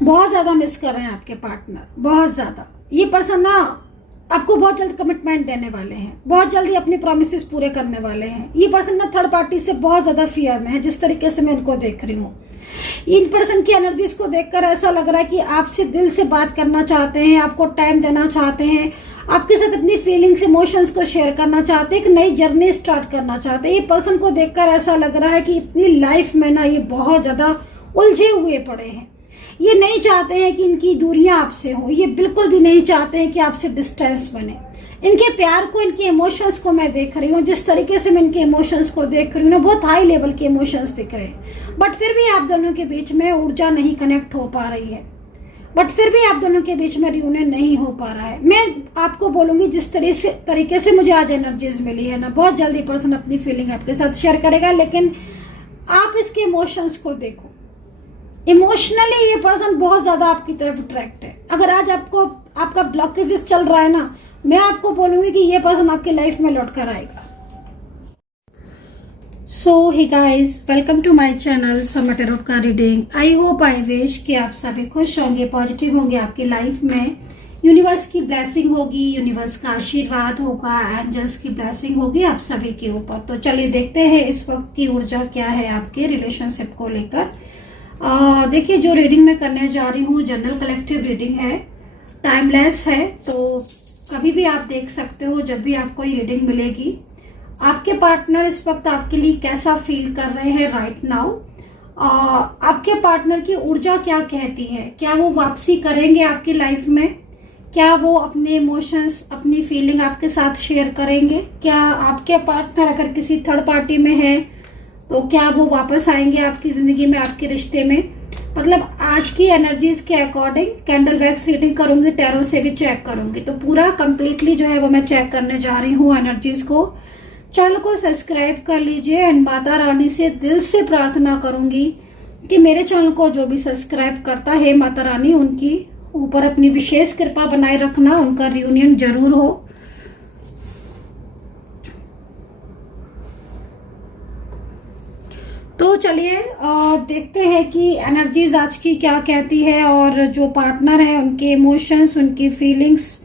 बहुत ज्यादा मिस कर रहे हैं आपके पार्टनर, बहुत ज्यादा। ये पर्सन ना आपको बहुत जल्द कमिटमेंट देने वाले हैं, बहुत जल्दी अपने प्रॉमिसेस पूरे करने वाले हैं। ये पर्सन ना थर्ड पार्टी से बहुत ज्यादा फियर में है, जिस तरीके से मैं इनको देख रही हूँ। इन पर्सन की एनर्जीज को देखकर ऐसा लग रहा है कि आपसे दिल से बात करना चाहते हैं, आपको टाइम देना चाहते हैं, आपके साथ अपनी फीलिंग्स इमोशंस को शेयर करना चाहते हैं, एक नई जर्नी स्टार्ट करना चाहते हैं। ये पर्सन को देखकर ऐसा लग रहा है कि अपनी लाइफ में ना ये बहुत ज्यादा उलझे हुए पड़े हैं। ये नहीं चाहते हैं कि इनकी दूरियां आपसे हो, ये बिल्कुल भी नहीं चाहते हैं कि आपसे डिस्टेंस बने। इनके प्यार को, इनके इमोशंस को मैं देख रही हूँ, जिस तरीके से मैं इनके इमोशंस को देख रही हूँ ना, बहुत हाई लेवल के इमोशंस दिख रहे हैं। बट फिर भी आप दोनों के बीच में ऊर्जा नहीं कनेक्ट हो पा रही है, बट फिर भी आप दोनों के बीच में रियूनियन नहीं हो पा रहा है। मैं आपको बोलूंगी जिस तरीके से मुझे आज एनर्जीज मिली है ना, बहुत जल्दी पर्सन अपनी फीलिंग आपके साथ शेयर करेगा। लेकिन आप इसके इमोशंस को देखो, इमोशनली ये पर्सन बहुत ज्यादा आपकी तरफ अट्रैक्ट है। अगर आज आपको आपका ब्लॉकेजेस चल रहा है ना, मैं आपको बोलूंगी कि ये पर्सन आपकी लाइफ में लौट कर आएगा। So hey guys, welcome to my channel Sama tarot का reading. I hope, I wish कि आप सभी खुश होंगे, पॉजिटिव होंगे आपकी लाइफ में। यूनिवर्स की ब्लेसिंग होगी, यूनिवर्स का आशीर्वाद होगा, एंजल्स की ब्लेसिंग होगी आप सभी के ऊपर। तो चलिए देखते हैं इस वक्त की ऊर्जा क्या है आपके रिलेशनशिप को लेकर। देखिए, जो रीडिंग मैं करने जा रही हूँ जनरल कलेक्टिव रीडिंग है, टाइमलेस है, तो कभी भी आप देख सकते हो जब भी आपको ये रीडिंग मिलेगी। आपके पार्टनर इस वक्त आपके लिए कैसा फील कर रहे हैं राइट नाउ, आपके पार्टनर की ऊर्जा क्या कहती है, क्या वो वापसी करेंगे आपकी लाइफ में, क्या वो अपने इमोशंस, अपनी फीलिंग आपके साथ शेयर करेंगे, क्या आपके पार्टनर अगर किसी थर्ड पार्टी में है तो क्या वो वापस आएंगे आपकी जिंदगी में, आपके रिश्ते में। मतलब आज की एनर्जीज के अकॉर्डिंग कैंडल वैक्स रीडिंग करूंगी, टैरो से भी चेक करूंगी, तो पूरा कंप्लीटली जो है वो मैं चेक करने जा रही हूँ एनर्जीज को। चैनल को सब्सक्राइब कर लीजिए एंड माता रानी से दिल से प्रार्थना करूंगी कि मेरे चैनल को जो भी सब्सक्राइब करता है, माता रानी उनकी ऊपर अपनी विशेष कृपा बनाए रखना, उनका रियूनियन जरूर हो। तो चलिए देखते हैं कि एनर्जीज आज की क्या कहती है, और जो पार्टनर है उनके इमोशंस, उनकी फीलिंग्स,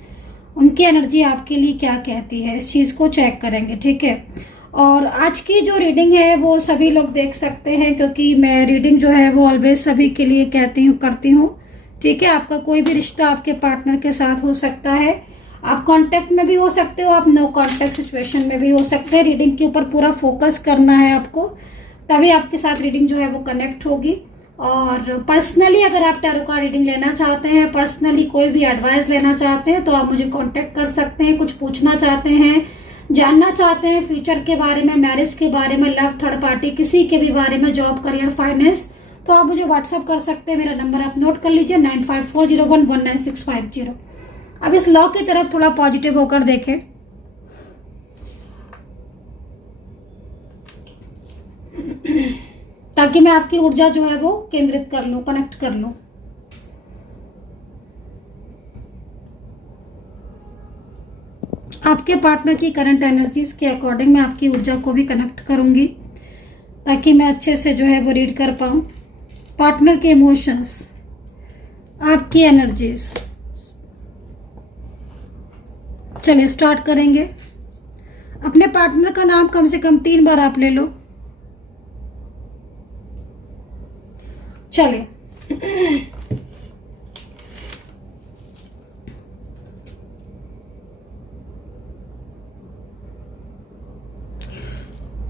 उनकी एनर्जी आपके लिए क्या कहती है, इस चीज को चेक करेंगे, ठीक है। और आज की जो रीडिंग है वो सभी लोग देख सकते हैं, क्योंकि मैं रीडिंग जो है वो ऑलवेज सभी के लिए करती हूँ, ठीक है। आपका कोई भी रिश्ता आपके पार्टनर के साथ हो सकता है, आप कांटेक्ट में भी हो सकते हो, आप नो कांटेक्ट सिचुएशन में भी हो सकते हैं। रीडिंग के ऊपर पूरा फोकस करना है आपको, तभी आपके साथ रीडिंग जो है वो कनेक्ट होगी। और पर्सनली अगर आप टैरो का रीडिंग लेना चाहते हैं, पर्सनली कोई भी एडवाइस लेना चाहते हैं, तो आप मुझे कांटेक्ट कर सकते हैं। कुछ पूछना चाहते हैं, जानना चाहते हैं फ्यूचर के बारे में, मैरिज के बारे में, लव, थर्ड पार्टी, किसी के भी बारे में, जॉब, करियर, फाइनेंस, तो आप मुझे व्हाट्सअप कर सकते हैं। मेरा नंबर आप नोट कर लीजिए 9540119650। अब इस लॉ की तरफ थोड़ा पॉजिटिव होकर देखें। ताकि मैं आपकी ऊर्जा जो है वो केंद्रित कर लूं, कनेक्ट कर लूं। आपके पार्टनर की करंट एनर्जीज के अकॉर्डिंग मैं आपकी ऊर्जा को भी कनेक्ट करूंगी, ताकि मैं अच्छे से जो है वो रीड कर पाऊं। पार्टनर के इमोशंस, आपकी एनर्जीज। चलिए स्टार्ट करेंगे। अपने पार्टनर का नाम कम से कम 3 बार आप ले लो। चलिए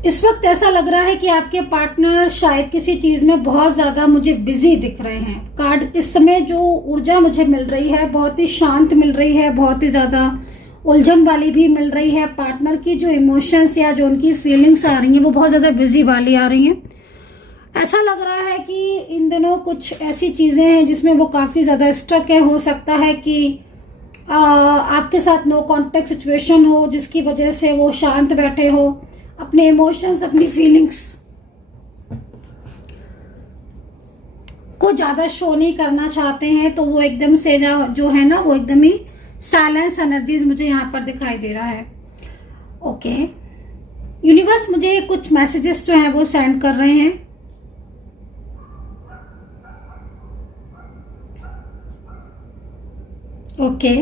इस वक्त ऐसा लग रहा है कि आपके पार्टनर शायद किसी चीज में बहुत ज्यादा मुझे बिजी दिख रहे हैं। कार्ड इस समय जो ऊर्जा मुझे मिल रही है बहुत ही शांत मिल रही है, बहुत ही ज्यादा उलझन वाली भी मिल रही है। पार्टनर की जो इमोशंस या जो उनकी फीलिंग्स आ रही हैं वो बहुत ज्यादा बिजी वाली आ रही हैं। ऐसा लग रहा है कि इन दिनों कुछ ऐसी चीजें हैं जिसमें वो काफी ज्यादा स्टक है। हो सकता है कि आपके साथ नो कांटेक्ट सिचुएशन हो, जिसकी वजह से वो शांत बैठे हो, अपने इमोशंस, अपनी फीलिंग्स को ज्यादा शो नहीं करना चाहते हैं। तो वो एकदम से जो है ना, वो एकदम ही साइलेंस एनर्जीज मुझे यहाँ पर दिखाई दे रहा है। ओके, यूनिवर्स मुझे कुछ मैसेजेस जो है वो सेंड कर रहे हैं। ओके।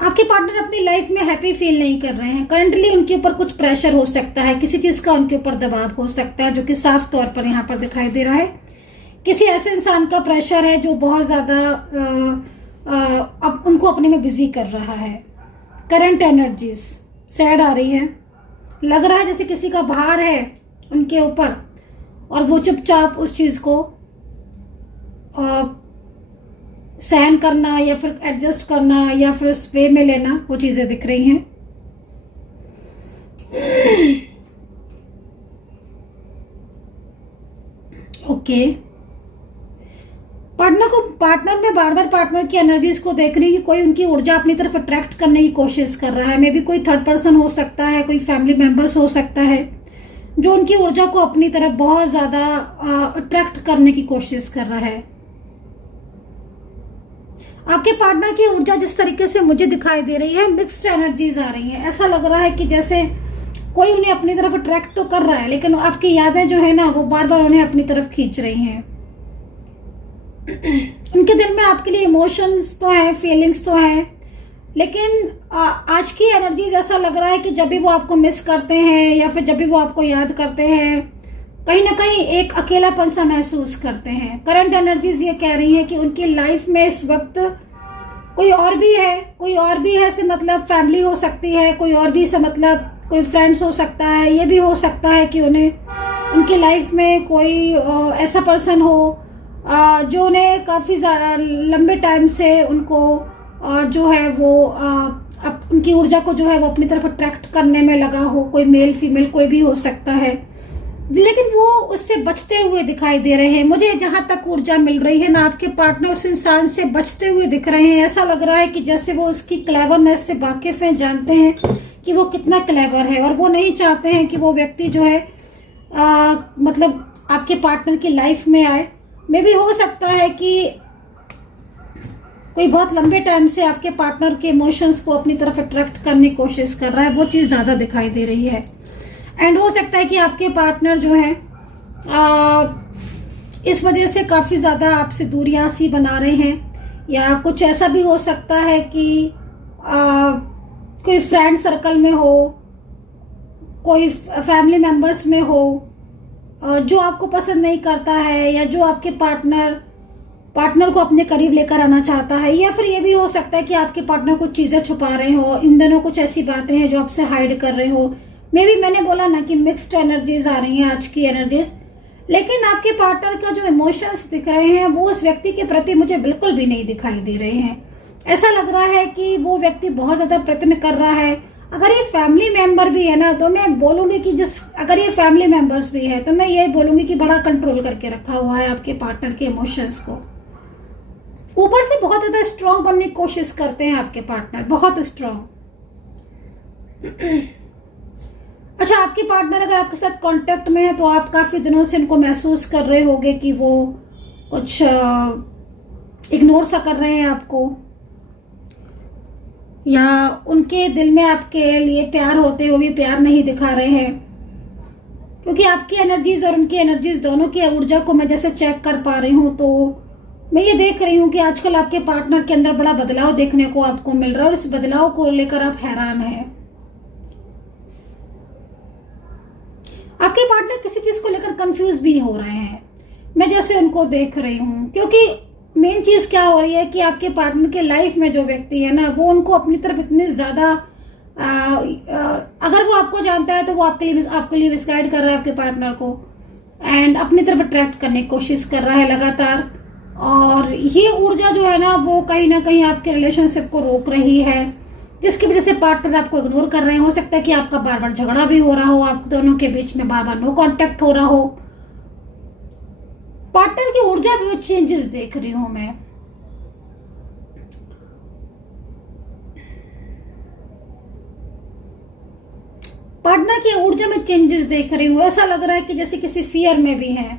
आपके पार्टनर अपनी लाइफ में हैप्पी फील नहीं कर रहे हैं। करंटली उनके ऊपर कुछ प्रेशर हो सकता है, किसी चीज का उनके ऊपर दबाव हो सकता है, जो कि साफ तौर पर यहाँ पर दिखाई दे रहा है। किसी ऐसे इंसान का प्रेशर है जो बहुत ज्यादा अब उनको अपने में बिजी कर रहा है। करंट एनर्जीज सैड आ रही है, लग रहा है जैसे किसी का भार है उनके ऊपर और वो चुपचाप उस चीज को सहन करना या फिर एडजस्ट करना या फिर उस वे में लेना, वो चीजें दिख रही हैं। ओके। पार्टनर में बार बार पार्टनर की एनर्जीज को देख रही है कि कोई उनकी ऊर्जा अपनी तरफ अट्रैक्ट करने की कोशिश कर रहा है। मे बी कोई थर्ड पर्सन हो सकता है, कोई फैमिली मेंबर्स हो सकता है जो उनकी ऊर्जा को अपनी तरफ बहुत ज्यादा अट्रैक्ट करने की कोशिश कर रहा है। आपके पार्टनर की ऊर्जा जिस तरीके से मुझे दिखाई दे रही है, मिक्स्ड एनर्जीज आ रही हैं। ऐसा लग रहा है कि जैसे कोई उन्हें अपनी तरफ अट्रैक्ट तो कर रहा है, लेकिन आपकी यादें जो है ना वो बार बार उन्हें अपनी तरफ खींच रही हैं। उनके दिल में आपके लिए इमोशंस तो है, फीलिंग्स तो है, लेकिन आज की एनर्जीज ऐसा लग रहा है कि जब भी वो आपको मिस करते हैं या फिर जब भी वो आपको याद करते हैं, कहीं ना कहीं एक अकेलापन सा महसूस करते हैं। करंट एनर्जीज ये कह रही हैं कि उनकी लाइफ में इस वक्त कोई और भी है से मतलब फैमिली हो सकती है, कोई और भी से मतलब कोई फ्रेंड्स हो सकता है। ये भी हो सकता है कि उन्हें उनकी लाइफ में कोई ऐसा पर्सन हो जो उन्हें काफ़ी लंबे टाइम से उनको जो है वो उनकी ऊर्जा को जो है वो अपनी तरफ अट्रैक्ट करने में लगा हो। कोई मेल फीमेल कोई भी हो सकता है, लेकिन वो उससे बचते हुए दिखाई दे रहे हैं। मुझे जहां तक ऊर्जा मिल रही है ना, आपके पार्टनर उस इंसान से बचते हुए दिख रहे हैं। ऐसा लग रहा है कि जैसे वो उसकी क्लेवरनेस से वाकिफ हैं, जानते हैं कि वो कितना क्लेवर है और वो नहीं चाहते हैं कि वो व्यक्ति जो है मतलब आपके पार्टनर की लाइफ में आए। मे भी हो सकता है कि कोई बहुत लंबे टाइम से आपके पार्टनर के इमोशंस को अपनी तरफ अट्रैक्ट करने की कोशिश कर रहा है, वो चीज़ ज़्यादा दिखाई दे रही है। एंड हो सकता है कि आपके पार्टनर जो है इस वजह से काफ़ी ज़्यादा आपसे दूरियां सी बना रहे हैं, या कुछ ऐसा भी हो सकता है कि कोई फ्रेंड सर्कल में हो, कोई फैमिली मेंबर्स में हो जो आपको पसंद नहीं करता है, या जो आपके पार्टनर को अपने करीब लेकर आना चाहता है। या फिर ये भी हो सकता है कि आपके पार्टनर कुछ चीज़ें छुपा रहे हो, इन दोनों कुछ ऐसी बातें हैं जो आपसे हाइड कर रहे हो। मे बी मैंने बोला ना कि मिक्स्ड एनर्जीज आ रही हैं आज की एनर्जीज, लेकिन आपके पार्टनर का जो इमोशंस दिख रहे हैं वो उस व्यक्ति के प्रति मुझे बिल्कुल भी नहीं दिखाई दे रहे हैं। ऐसा लग रहा है कि वो व्यक्ति बहुत ज़्यादा प्रयत्न कर रहा है। अगर ये फैमिली मेंबर भी है ना, तो मैं बोलूँगी कि अगर ये फैमिली मेंबर्स भी है तो मैं ये बोलूँगी कि बड़ा कंट्रोल करके रखा हुआ है आपके पार्टनर के इमोशंस को। ऊपर से बहुत ज़्यादा स्ट्रांग बनने की कोशिश करते हैं आपके पार्टनर, बहुत स्ट्रांग। अच्छा, आपके पार्टनर अगर आपके साथ कांटेक्ट में है तो आप काफ़ी दिनों से इनको महसूस कर रहे होंगे कि वो कुछ इग्नोर सा कर रहे हैं आपको, या उनके दिल में आपके लिए प्यार होते हुए भी प्यार नहीं दिखा रहे हैं। क्योंकि आपकी एनर्जीज और उनकी एनर्जीज दोनों की ऊर्जा को मैं जैसे चेक कर पा रही हूँ, तो मैं ये देख रही हूँ कि आजकल आपके पार्टनर के अंदर बड़ा बदलाव देखने को आपको मिल रहा है और इस बदलाव को लेकर आप हैरान हैं। आपके पार्टनर किसी चीज को लेकर कंफ्यूज भी हो रहे हैं, मैं जैसे उनको देख रही हूँ। क्योंकि मेन चीज क्या हो रही है कि आपके पार्टनर के लाइफ में जो व्यक्ति है ना, वो उनको अपनी तरफ इतने ज्यादा अगर वो आपको जानता है तो वो आपके लिए मिसगाइड कर रहा है आपके पार्टनर को, एंड अपनी तरफ अट्रैक्ट करने की कोशिश कर रहा है लगातार। और ये ऊर्जा जो है ना वो कहीं ना कहीं आपके रिलेशनशिप को रोक रही है, जिसकी वजह से पार्टनर आपको इग्नोर कर रहे हैं। हो सकता है कि आपका बार बार झगड़ा भी हो रहा हो, आप दोनों के बीच में बार बार नो कांटेक्ट हो रहा हो। पार्टनर की ऊर्जा में चेंजेस देख रही हूं मैं। पार्टनर की ऊर्जा में चेंजेस देख रही हूं। ऐसा लग रहा है कि जैसे किसी फियर में भी है।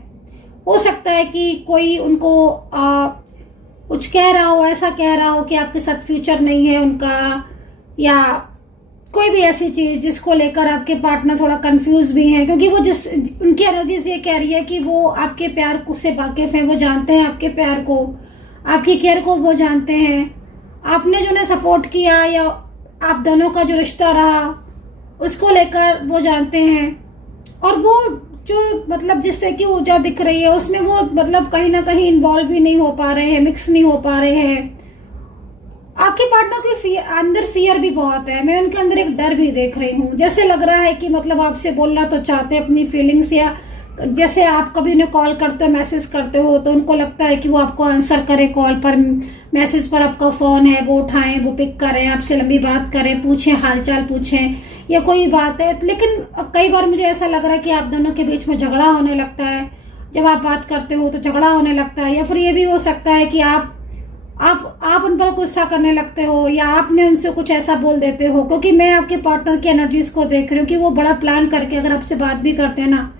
हो सकता है कि कोई उनको कुछ कह रहा हो, ऐसा कह रहा हो कि आपके साथ फ्यूचर नहीं है उनका, या कोई भी ऐसी चीज जिसको लेकर आपके पार्टनर थोड़ा कंफ्यूज भी हैं, क्योंकि वो जिस उनकी एनर्जीज ये कह रही है कि वो आपके प्यार को से वाकिफ हैं, वो जानते हैं आपके प्यार को, आपकी केयर को वो जानते हैं, आपने जो उन्हें सपोर्ट किया या आप दोनों का जो रिश्ता रहा उसको लेकर वो जानते हैं। और वो जो मतलब जिससे कि ऊर्जा दिख रही है उसमें वो मतलब कहीं ना कहीं इन्वॉल्व भी नहीं हो पा रहे हैं, मिक्स नहीं हो पा रहे हैं। आपके पार्टनर के अंदर फियर भी बहुत है, मैं उनके अंदर एक डर भी देख रही हूँ। जैसे लग रहा है कि मतलब आपसे बोलना तो चाहते हैं अपनी फीलिंग्स, या जैसे आप कभी उन्हें कॉल करते हो, मैसेज करते हो, तो उनको लगता है कि वो आपको आंसर करे कॉल पर, मैसेज पर, आपका फोन है वो उठाएं, वो पिक करें, आपसे लंबी बात करें, पूछें, हालचाल पूछें या कोई बात है। लेकिन कई बार मुझे ऐसा लग रहा है कि आप दोनों के बीच में झगड़ा होने लगता है, जब आप बात करते हो तो झगड़ा होने लगता है, या फिर ये भी हो सकता है कि आप उन पर गुस्सा करने लगते हो या आपने उनसे कुछ ऐसा बोल देते हो। क्योंकि मैं आपके पार्टनर की एनर्जीज को देख रही हूँ कि वो बड़ा प्लान करके अगर आपसे बात भी करते हैं ना,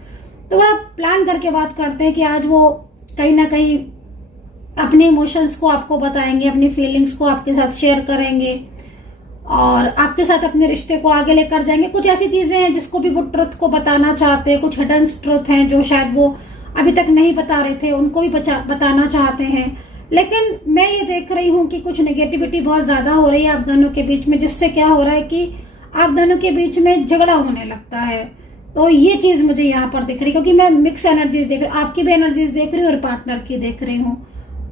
तो बड़ा प्लान करके बात करते हैं कि आज वो कहीं ना कहीं अपने इमोशंस को आपको बताएंगे, अपनी फीलिंग्स को आपके साथ शेयर करेंगे और आपके साथ अपने रिश्ते को आगे लेकर जाएंगे। कुछ ऐसी चीजें हैं जिसको भी वो ट्रुथ को बताना चाहते हैं, कुछ हिडन ट्रुथ हैं जो शायद वो अभी तक नहीं बता रहे थे, उनको भी बताना चाहते हैं। लेकिन मैं ये देख रही हूँ कि कुछ नेगेटिविटी बहुत ज्यादा हो रही है आप दोनों के बीच में, जिससे क्या हो रहा है कि आप दोनों के बीच में झगड़ा होने लगता है। तो ये चीज मुझे यहाँ पर दिख रही है, क्योंकि मैं मिक्स एनर्जीज देख रही हूँ, आपकी भी एनर्जीज देख रही हूँ और पार्टनर की देख रही हूँ।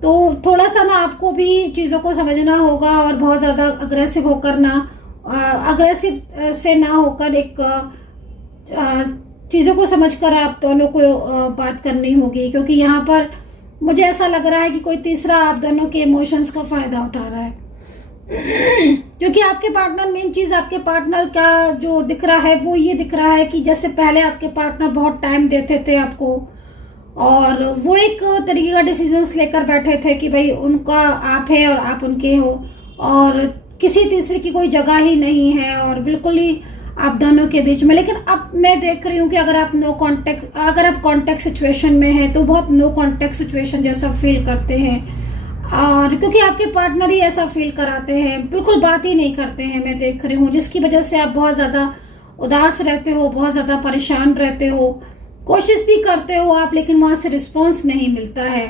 तो थोड़ा सा ना आपको भी चीजों को समझना होगा और बहुत ज्यादा अग्रेसिव होकर ना, अग्रेसिव से ना होकर एक चीजों को समझकर आप दोनों को बात करनी होगी। क्योंकि यहाँ पर मुझे ऐसा लग रहा है कि कोई तीसरा आप दोनों के इमोशंस का फायदा उठा रहा है। क्योंकि आपके पार्टनर, मेन चीज आपके पार्टनर का जो दिख रहा है वो ये दिख रहा है कि जैसे पहले आपके पार्टनर बहुत टाइम देते थे आपको और वो एक तरीके का डिसीजंस लेकर बैठे थे कि भाई उनका आप है और आप उनके हो और किसी तीसरे की कोई जगह ही नहीं है और बिल्कुल ही आप दोनों के बीच में। लेकिन अब मैं देख रही हूँ कि अगर आप अगर आप कॉन्टेक्ट सिचुएशन में हैं तो बहुत नो कॉन्टेक्ट सिचुएशन जैसा फील करते हैं। और क्योंकि आपके पार्टनर ही ऐसा फील कराते हैं, बिल्कुल बात ही नहीं करते हैं, मैं देख रही हूँ, जिसकी वजह से आप बहुत ज्यादा उदास रहते हो, बहुत ज्यादा परेशान रहते हो, कोशिश भी करते हो आप, लेकिन वहां से रिस्पॉन्स नहीं मिलता है।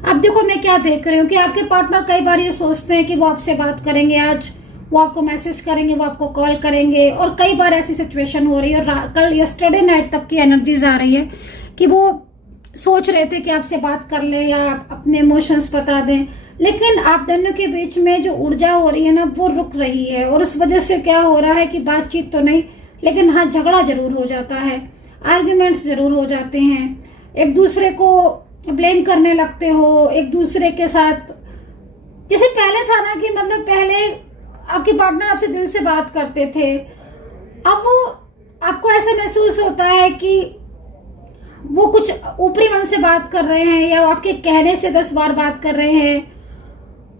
अब देखो मैं क्या देख रही हूँ कि आपके पार्टनर कई बार ये सोचते हैं कि वो आपसे बात करेंगे, आज वो आपको मैसेज करेंगे, वो आपको कॉल करेंगे, और कई बार ऐसी सिचुएशन हो रही है और कल यस्टरडे नाइट तक की एनर्जीज आ रही है कि वो सोच रहे थे कि आपसे बात कर ले या आप अपने इमोशंस बता दें। लेकिन आप दोनों के बीच में जो ऊर्जा हो रही है ना वो रुक रही है और उस वजह से क्या हो रहा है कि बातचीत तो नहीं, लेकिन हाँ झगड़ा जरूर हो जाता है, आर्ग्यूमेंट्स जरूर हो जाते हैं, एक दूसरे को ब्लेम करने लगते हो, एक दूसरे के साथ। जैसे पहले था ना कि मतलब पहले आपके पार्टनर आपसे दिल से बात करते थे, अब वो आपको ऐसा महसूस होता है कि वो कुछ ऊपरी मन से बात कर रहे हैं या आपके कहने से 10 बार बात कर रहे हैं।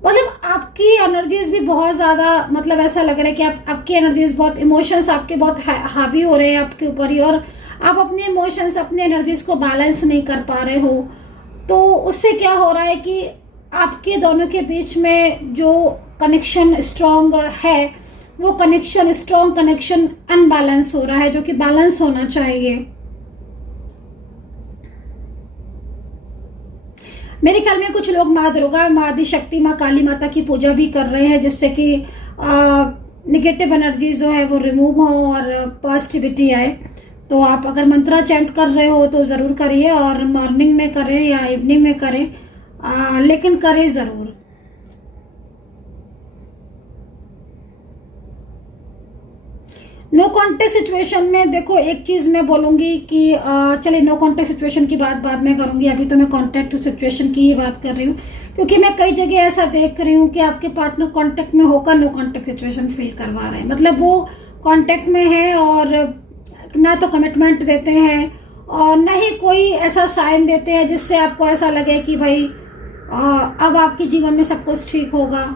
मतलब आपकी एनर्जीज भी बहुत ज्यादा, मतलब ऐसा लग रहा है कि आपकी एनर्जीज बहुत, इमोशंस आपके बहुत हावी हो रहे हैं आपके ऊपर ही, और आप अपने इमोशंस, अपने एनर्जीज को बैलेंस नहीं कर पा रहे हो। तो उससे क्या हो रहा है कि आपके दोनों के बीच में जो कनेक्शन स्ट्रॉन्ग है वो कनेक्शन, स्ट्रॉन्ग कनेक्शन अनबैलेंस हो रहा है, जो कि बैलेंस होना चाहिए। मेरे ख्याल में कुछ लोग माँ दुर्गा, माँ आदिशक्ति, माँ काली माता की पूजा भी कर रहे हैं, जिससे कि निगेटिव एनर्जी जो है वो रिमूव हो और पॉजिटिविटी आए। तो आप अगर मंत्रा चैंट कर रहे हो तो जरूर करिए, और मॉर्निंग में करें या इवनिंग में करें, लेकिन करें जरूर। नो कॉन्टेक्ट सिचुएशन में देखो एक चीज मैं बोलूंगी कि चलिए नो कॉन्टेक्ट सिचुएशन की बात बाद में करूंगी, अभी तो मैं कॉन्टेक्ट सिचुएशन की ही बात कर रही हूँ, क्योंकि मैं कई जगह ऐसा देख रही हूँ कि आपके पार्टनर कॉन्टेक्ट में होकर नो कॉन्टेक्ट सिचुएशन फील करवा रहे हैं। मतलब वो कॉन्टेक्ट में है और ना तो कमिटमेंट देते हैं और न ही कोई ऐसा साइन देते हैं जिससे आपको ऐसा लगे कि भाई अब आपके जीवन में सब कुछ ठीक होगा।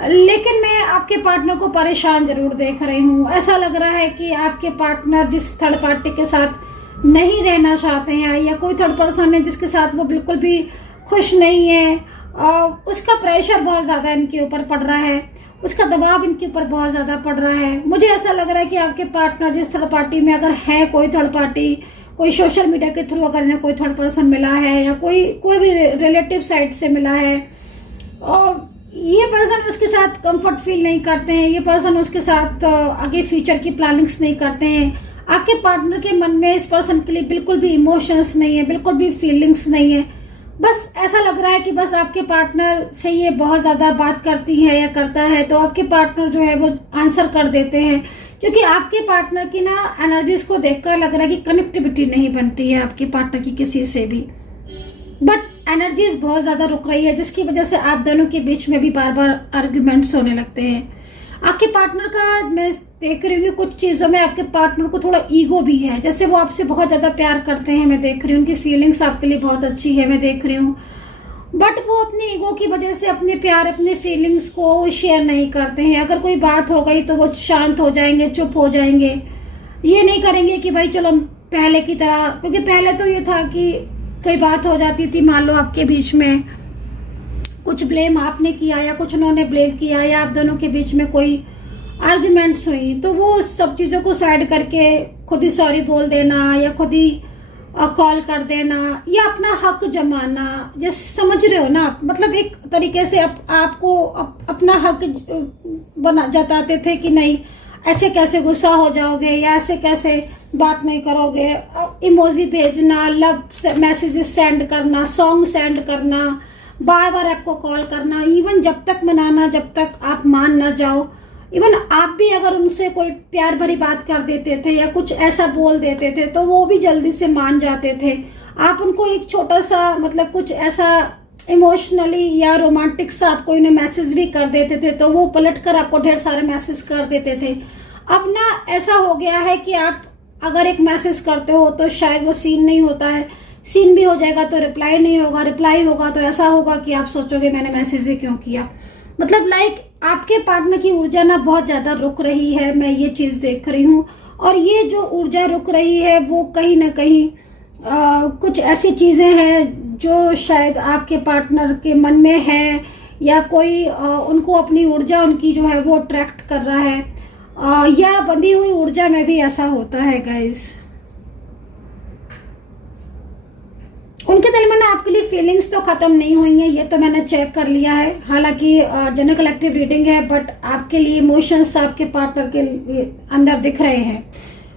लेकिन मैं आपके पार्टनर को परेशान जरूर देख रही हूँ। ऐसा लग रहा है कि आपके पार्टनर जिस थर्ड पार्टी के साथ नहीं रहना चाहते हैं, या कोई थर्ड पर्सन है जिसके साथ वो बिल्कुल भी खुश नहीं है, उसका प्रेशर बहुत ज़्यादा इनके ऊपर पड़ रहा है, उसका दबाव इनके ऊपर बहुत ज़्यादा पड़ रहा है। मुझे ऐसा लग रहा है कि आपके पार्टनर जिस थर्ड पार्टी में अगर है कोई थर्ड पार्टी, कोई सोशल मीडिया के थ्रू अगर इन्हें कोई थर्ड पर्सन मिला है या कोई भी रिलेटिव साइड से मिला है, और ये पर्सन उसके साथ कंफर्ट फील नहीं करते हैं, ये पर्सन उसके साथ आगे फ्यूचर की प्लानिंग्स नहीं करते हैं। आपके पार्टनर के मन में इस पर्सन के लिए बिल्कुल भी इमोशंस नहीं है, बिल्कुल भी फीलिंग्स नहीं है। बस ऐसा लग रहा है कि बस आपके पार्टनर से ये बहुत ज़्यादा बात करती है या करता है तो आपके पार्टनर जो है वो आंसर कर देते हैं, क्योंकि आपके पार्टनर की ना एनर्जीज को देखकर लग रहा है कि कनेक्टिविटी नहीं बनती है आपके पार्टनर की किसी से भी। बट एनर्जीज बहुत ज़्यादा रुक रही है, जिसकी वजह से आप दोनों के बीच में भी बार बार आर्ग्यूमेंट्स होने लगते हैं। आपके पार्टनर का मैं देख रही हूँ कि कुछ चीज़ों में आपके पार्टनर को थोड़ा ईगो भी है, जैसे वो आपसे बहुत ज़्यादा प्यार करते हैं, मैं देख रही हूँ उनकी फीलिंग्स आपके लिए बहुत अच्छी है, मैं देख रही हूँ। बट वो अपनी ईगो की वजह से अपने प्यार, अपने फीलिंग्स को शेयर नहीं करते हैं। अगर कोई बात हो गई तो वो शांत हो जाएंगे, चुप हो जाएंगे, ये नहीं करेंगे कि भाई चलो पहले की तरह, क्योंकि पहले तो ये था कि कोई बात हो जाती थी, मान लो आपके बीच में कुछ ब्लेम आपने किया या कुछ उन्होंने ब्लेम किया या आप दोनों के बीच में कोई आर्ग्यूमेंट्स हुई, तो वो सब चीज़ों को साइड करके खुद ही सॉरी बोल देना या खुद ही कॉल कर देना या अपना हक जमाना, जैसे समझ रहे हो ना आप, मतलब एक तरीके से आपको अपना हक बना जताते थे कि नहीं ऐसे कैसे गुस्सा हो जाओगे या ऐसे कैसे बात नहीं करोगे। इमोजी भेजना, लव मैसेजेस सेंड करना, सॉन्ग सेंड करना, बार बार आपको कॉल करना, इवन जब तक मनाना जब तक आप मान ना जाओ। इवन आप भी अगर उनसे कोई प्यार भरी बात कर देते थे या कुछ ऐसा बोल देते थे तो वो भी जल्दी से मान जाते थे। आप उनको एक छोटा सा मतलब कुछ ऐसा इमोशनली या रोमांटिक सा आपको इन्हें मैसेज भी कर देते थे तो वो पलट कर आपको ढेर सारे मैसेज कर देते थे। अब ना ऐसा हो गया है कि आप अगर एक मैसेज करते हो तो शायद वो सीन नहीं होता है, सीन भी हो जाएगा तो रिप्लाई नहीं होगा, रिप्लाई होगा तो ऐसा होगा कि आप सोचोगे मैंने मैसेज ही क्यों किया। मतलब आपके पार्टनर की ऊर्जा ना बहुत ज्यादा रुक रही है, मैं ये चीज देख रही हूँ। और ये जो ऊर्जा रुक रही है वो कहीं ना कहीं कुछ ऐसी चीजें हैं जो शायद आपके पार्टनर के मन में है या कोई उनको अपनी ऊर्जा उनकी जो है वो अट्रैक्ट कर रहा है, या बंधी हुई ऊर्जा में भी ऐसा होता है गाइस। उनके दिल में ना आपके लिए फीलिंग्स तो खत्म नहीं हुई हैं, ये तो मैंने चेक कर लिया है। हालांकि जनरल कलेक्टिव रीडिंग है बट आपके लिए इमोशंस आपके पार्टनर के अंदर दिख रहे हैं।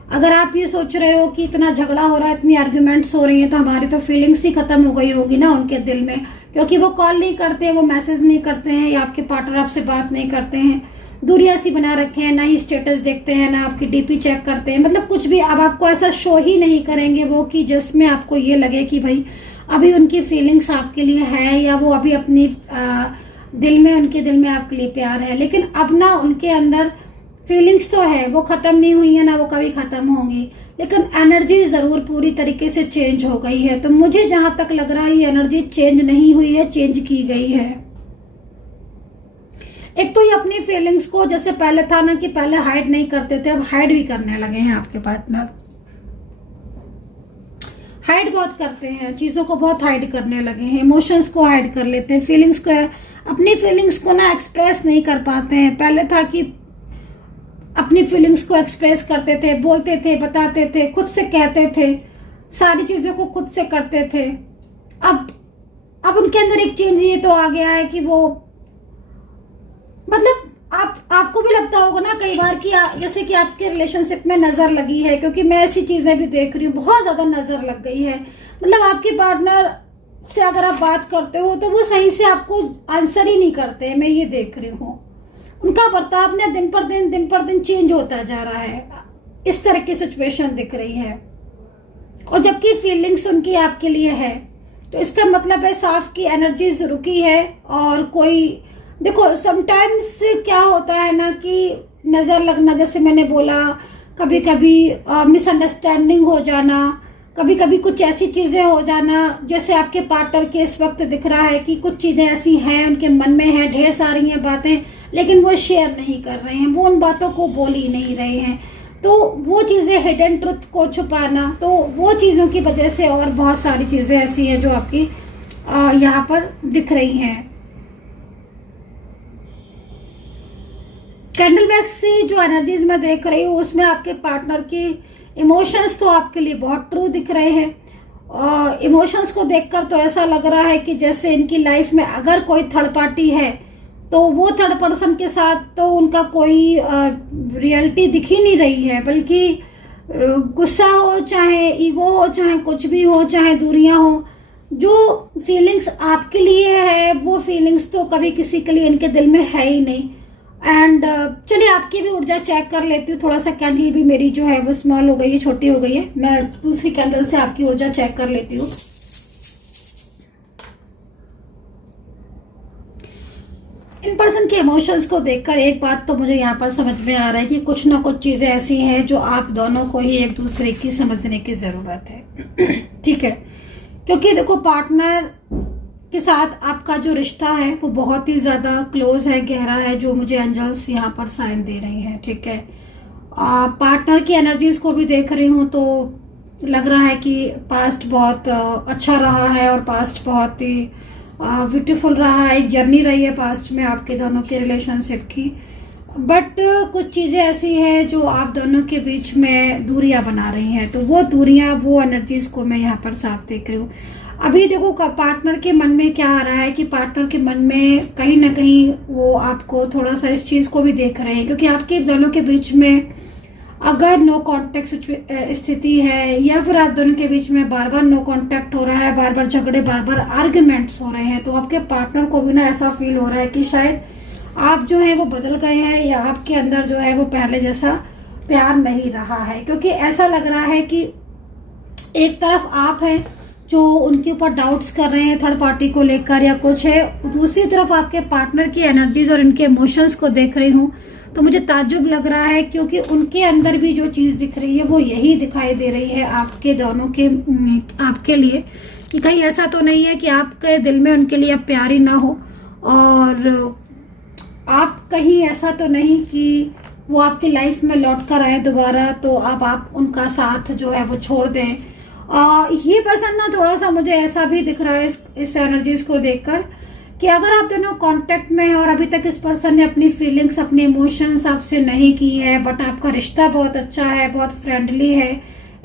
अगर आप ये सोच रहे हो कि इतना झगड़ा हो रहा है, इतनी आर्ग्यूमेंट्स हो रही हैं तो हमारी तो फीलिंग्स ही खत्म हो गई होगी ना उनके दिल में, क्योंकि वो कॉल नहीं करते, वो मैसेज नहीं करते हैं या आपके पार्टनर आपसे बात नहीं करते हैं, दूरिया सी बना रखे हैं, ना ही स्टेटस देखते हैं, ना आपकी डीपी चेक करते हैं, मतलब कुछ भी। अब आपको ऐसा शो ही नहीं करेंगे वो कि जिसमें आपको ये लगे कि भाई अभी उनकी फीलिंग्स आपके लिए है या वो अभी अपनी उनके दिल में आपके लिए प्यार है। लेकिन अब ना उनके अंदर फीलिंग्स तो है, वो खत्म नहीं हुई है, ना वो कभी खत्म होंगी, लेकिन एनर्जी जरूर पूरी तरीके से चेंज हो गई है। तो मुझे जहां तक लग रहा है ये एनर्जी चेंज नहीं हुई है, चेंज की गई है। एक तो ये अपनी फीलिंग्स को, जैसे पहले था ना कि पहले हाइड नहीं करते थे, अब हाइड भी करने लगे हैं। आपके पार्टनर हाइड बहुत करते हैं, चीजों को बहुत हाइड करने लगे हैं, इमोशंस को हाइड कर लेते हैं, फीलिंग्स को, अपनी फीलिंग्स को ना एक्सप्रेस नहीं कर पाते हैं। पहले था कि अपनी फीलिंग्स को एक्सप्रेस करते थे, बोलते थे, बताते थे, खुद से कहते थे, सारी चीजों को खुद से करते थे। अब उनके अंदर एक चेंज ये तो आ गया है कि वो मतलब आपको भी लगता होगा ना कई बार कि जैसे कि आपके रिलेशनशिप में नजर लगी है, क्योंकि मैं ऐसी चीजें भी देख रही हूँ, बहुत ज्यादा नजर लग गई है। मतलब आपके पार्टनर से अगर आप बात करते हो तो वो सही से आपको आंसर ही नहीं करते, मैं ये देख रही हूँ। उनका बर्ताव ने दिन पर दिन चेंज होता जा रहा है, इस तरह की सिचुएशन दिख रही है। और जबकि फीलिंग्स उनकी आपके लिए है तो इसका मतलब है साफ की एनर्जीज रुकी है। और कोई देखो समटाइम्स क्या होता है ना कि नजर लगना, जैसे मैंने बोला, कभी कभी मिसअंडरस्टैंडिंग हो जाना, कभी कभी कुछ ऐसी चीजें हो जाना, जैसे आपके पार्टनर के इस वक्त दिख रहा है कि कुछ चीजें ऐसी हैं उनके मन में हैं, ढेर सारी हैं बातें, लेकिन वो शेयर नहीं कर रहे हैं, वो उन बातों को बोल ही नहीं रहे हैं। तो वो चीजें, हिडन ट्रुथ को छुपाना, तो वो चीजों की वजह से और बहुत सारी चीजें ऐसी हैं जो आपकी यहाँ पर दिख रही हैं। कैंडल बैग से जो एनर्जीज मैं देख रही हूँ उसमें आपके पार्टनर की इमोशंस तो आपके लिए बहुत ट्रू दिख रहे हैं। और इमोशंस को देखकर तो ऐसा लग रहा है कि जैसे इनकी लाइफ में अगर कोई थर्ड पार्टी है तो वो थर्ड पर्सन के साथ तो उनका कोई रियलिटी दिख ही नहीं रही है, बल्कि गुस्सा हो, चाहे ईगो हो, चाहे कुछ भी हो, चाहे दूरियां हो, जो फीलिंग्स आपके लिए है वो फीलिंग्स तो कभी किसी के लिए इनके दिल में है ही नहीं। एंड चलिए आपकी भी ऊर्जा चेक कर लेती हूँ। थोड़ा सा कैंडल भी मेरी जो है वो स्मॉल हो गई है, छोटी हो गई है। मैं दूसरी कैंडल से आपकी ऊर्जा चेक कर लेती हूँ। इन पर्सन के इमोशंस को देखकर एक बात तो मुझे यहाँ पर समझ में आ रहा है कि कुछ ना कुछ चीजें ऐसी हैं जो आप दोनों को ही एक दूसरे की समझने की जरूरत है। ठीक है, क्योंकि देखो पार्टनर के साथ आपका जो रिश्ता है वो बहुत ही ज्यादा क्लोज है, गहरा है, जो मुझे एंजल्स यहाँ पर साइन दे रही हैं। ठीक है, पार्टनर की एनर्जीज को भी देख रही हूँ तो लग रहा है कि पास्ट बहुत अच्छा रहा है और पास्ट बहुत ही ब्यूटीफुल रहा है। एक जर्नी रही है पास्ट में आपके दोनों के रिलेशनशिप की, बट कुछ चीज़ें ऐसी हैं जो आप दोनों के बीच में दूरियां बना रही हैं। तो वो दूरियां, वो एनर्जीज को मैं यहाँ पर साफ देख रही हूँ। अभी देखो पार्टनर के मन में क्या आ रहा है कि पार्टनर के मन में कहीं ना कहीं वो आपको थोड़ा सा इस चीज़ को भी देख रहे हैं, क्योंकि आपके दोनों के बीच में अगर नो कांटेक्ट स्थिति है या फिर आप दोनों के बीच में बार बार नो कांटेक्ट हो रहा है, बार बार झगड़े, बार बार आर्ग्यूमेंट्स हो रहे हैं, तो आपके पार्टनर को भी ना ऐसा फील हो रहा है कि शायद आप जो है वो बदल गए हैं या आपके अंदर जो है वो पहले जैसा प्यार नहीं रहा है। क्योंकि ऐसा लग रहा है कि एक तरफ आप हैं जो उनके ऊपर डाउट्स कर रहे हैं थर्ड पार्टी को लेकर या कुछ है, दूसरी तरफ आपके पार्टनर की एनर्जीज और इनके इमोशंस को देख रही हूँ तो मुझे ताज्जुब लग रहा है, क्योंकि उनके अंदर भी जो चीज़ दिख रही है वो यही दिखाई दे रही है आपके दोनों के आपके लिए, कि कहीं ऐसा तो नहीं है कि आपके दिल में उनके लिए अब प्यार ही ना हो, और आप कहीं ऐसा तो नहीं कि वो आपकी लाइफ में लौट कर आए दोबारा तो अब आप उनका साथ जो है वो छोड़ दें। ये पर्सन ना थोड़ा सा मुझे ऐसा भी दिख रहा है इस एनर्जीज को देखकर कि अगर आप दोनों कांटेक्ट में हैं और अभी तक इस पर्सन ने अपनी फीलिंग्स, अपने इमोशंस आपसे नहीं की है, बट आपका रिश्ता बहुत अच्छा है, बहुत फ्रेंडली है,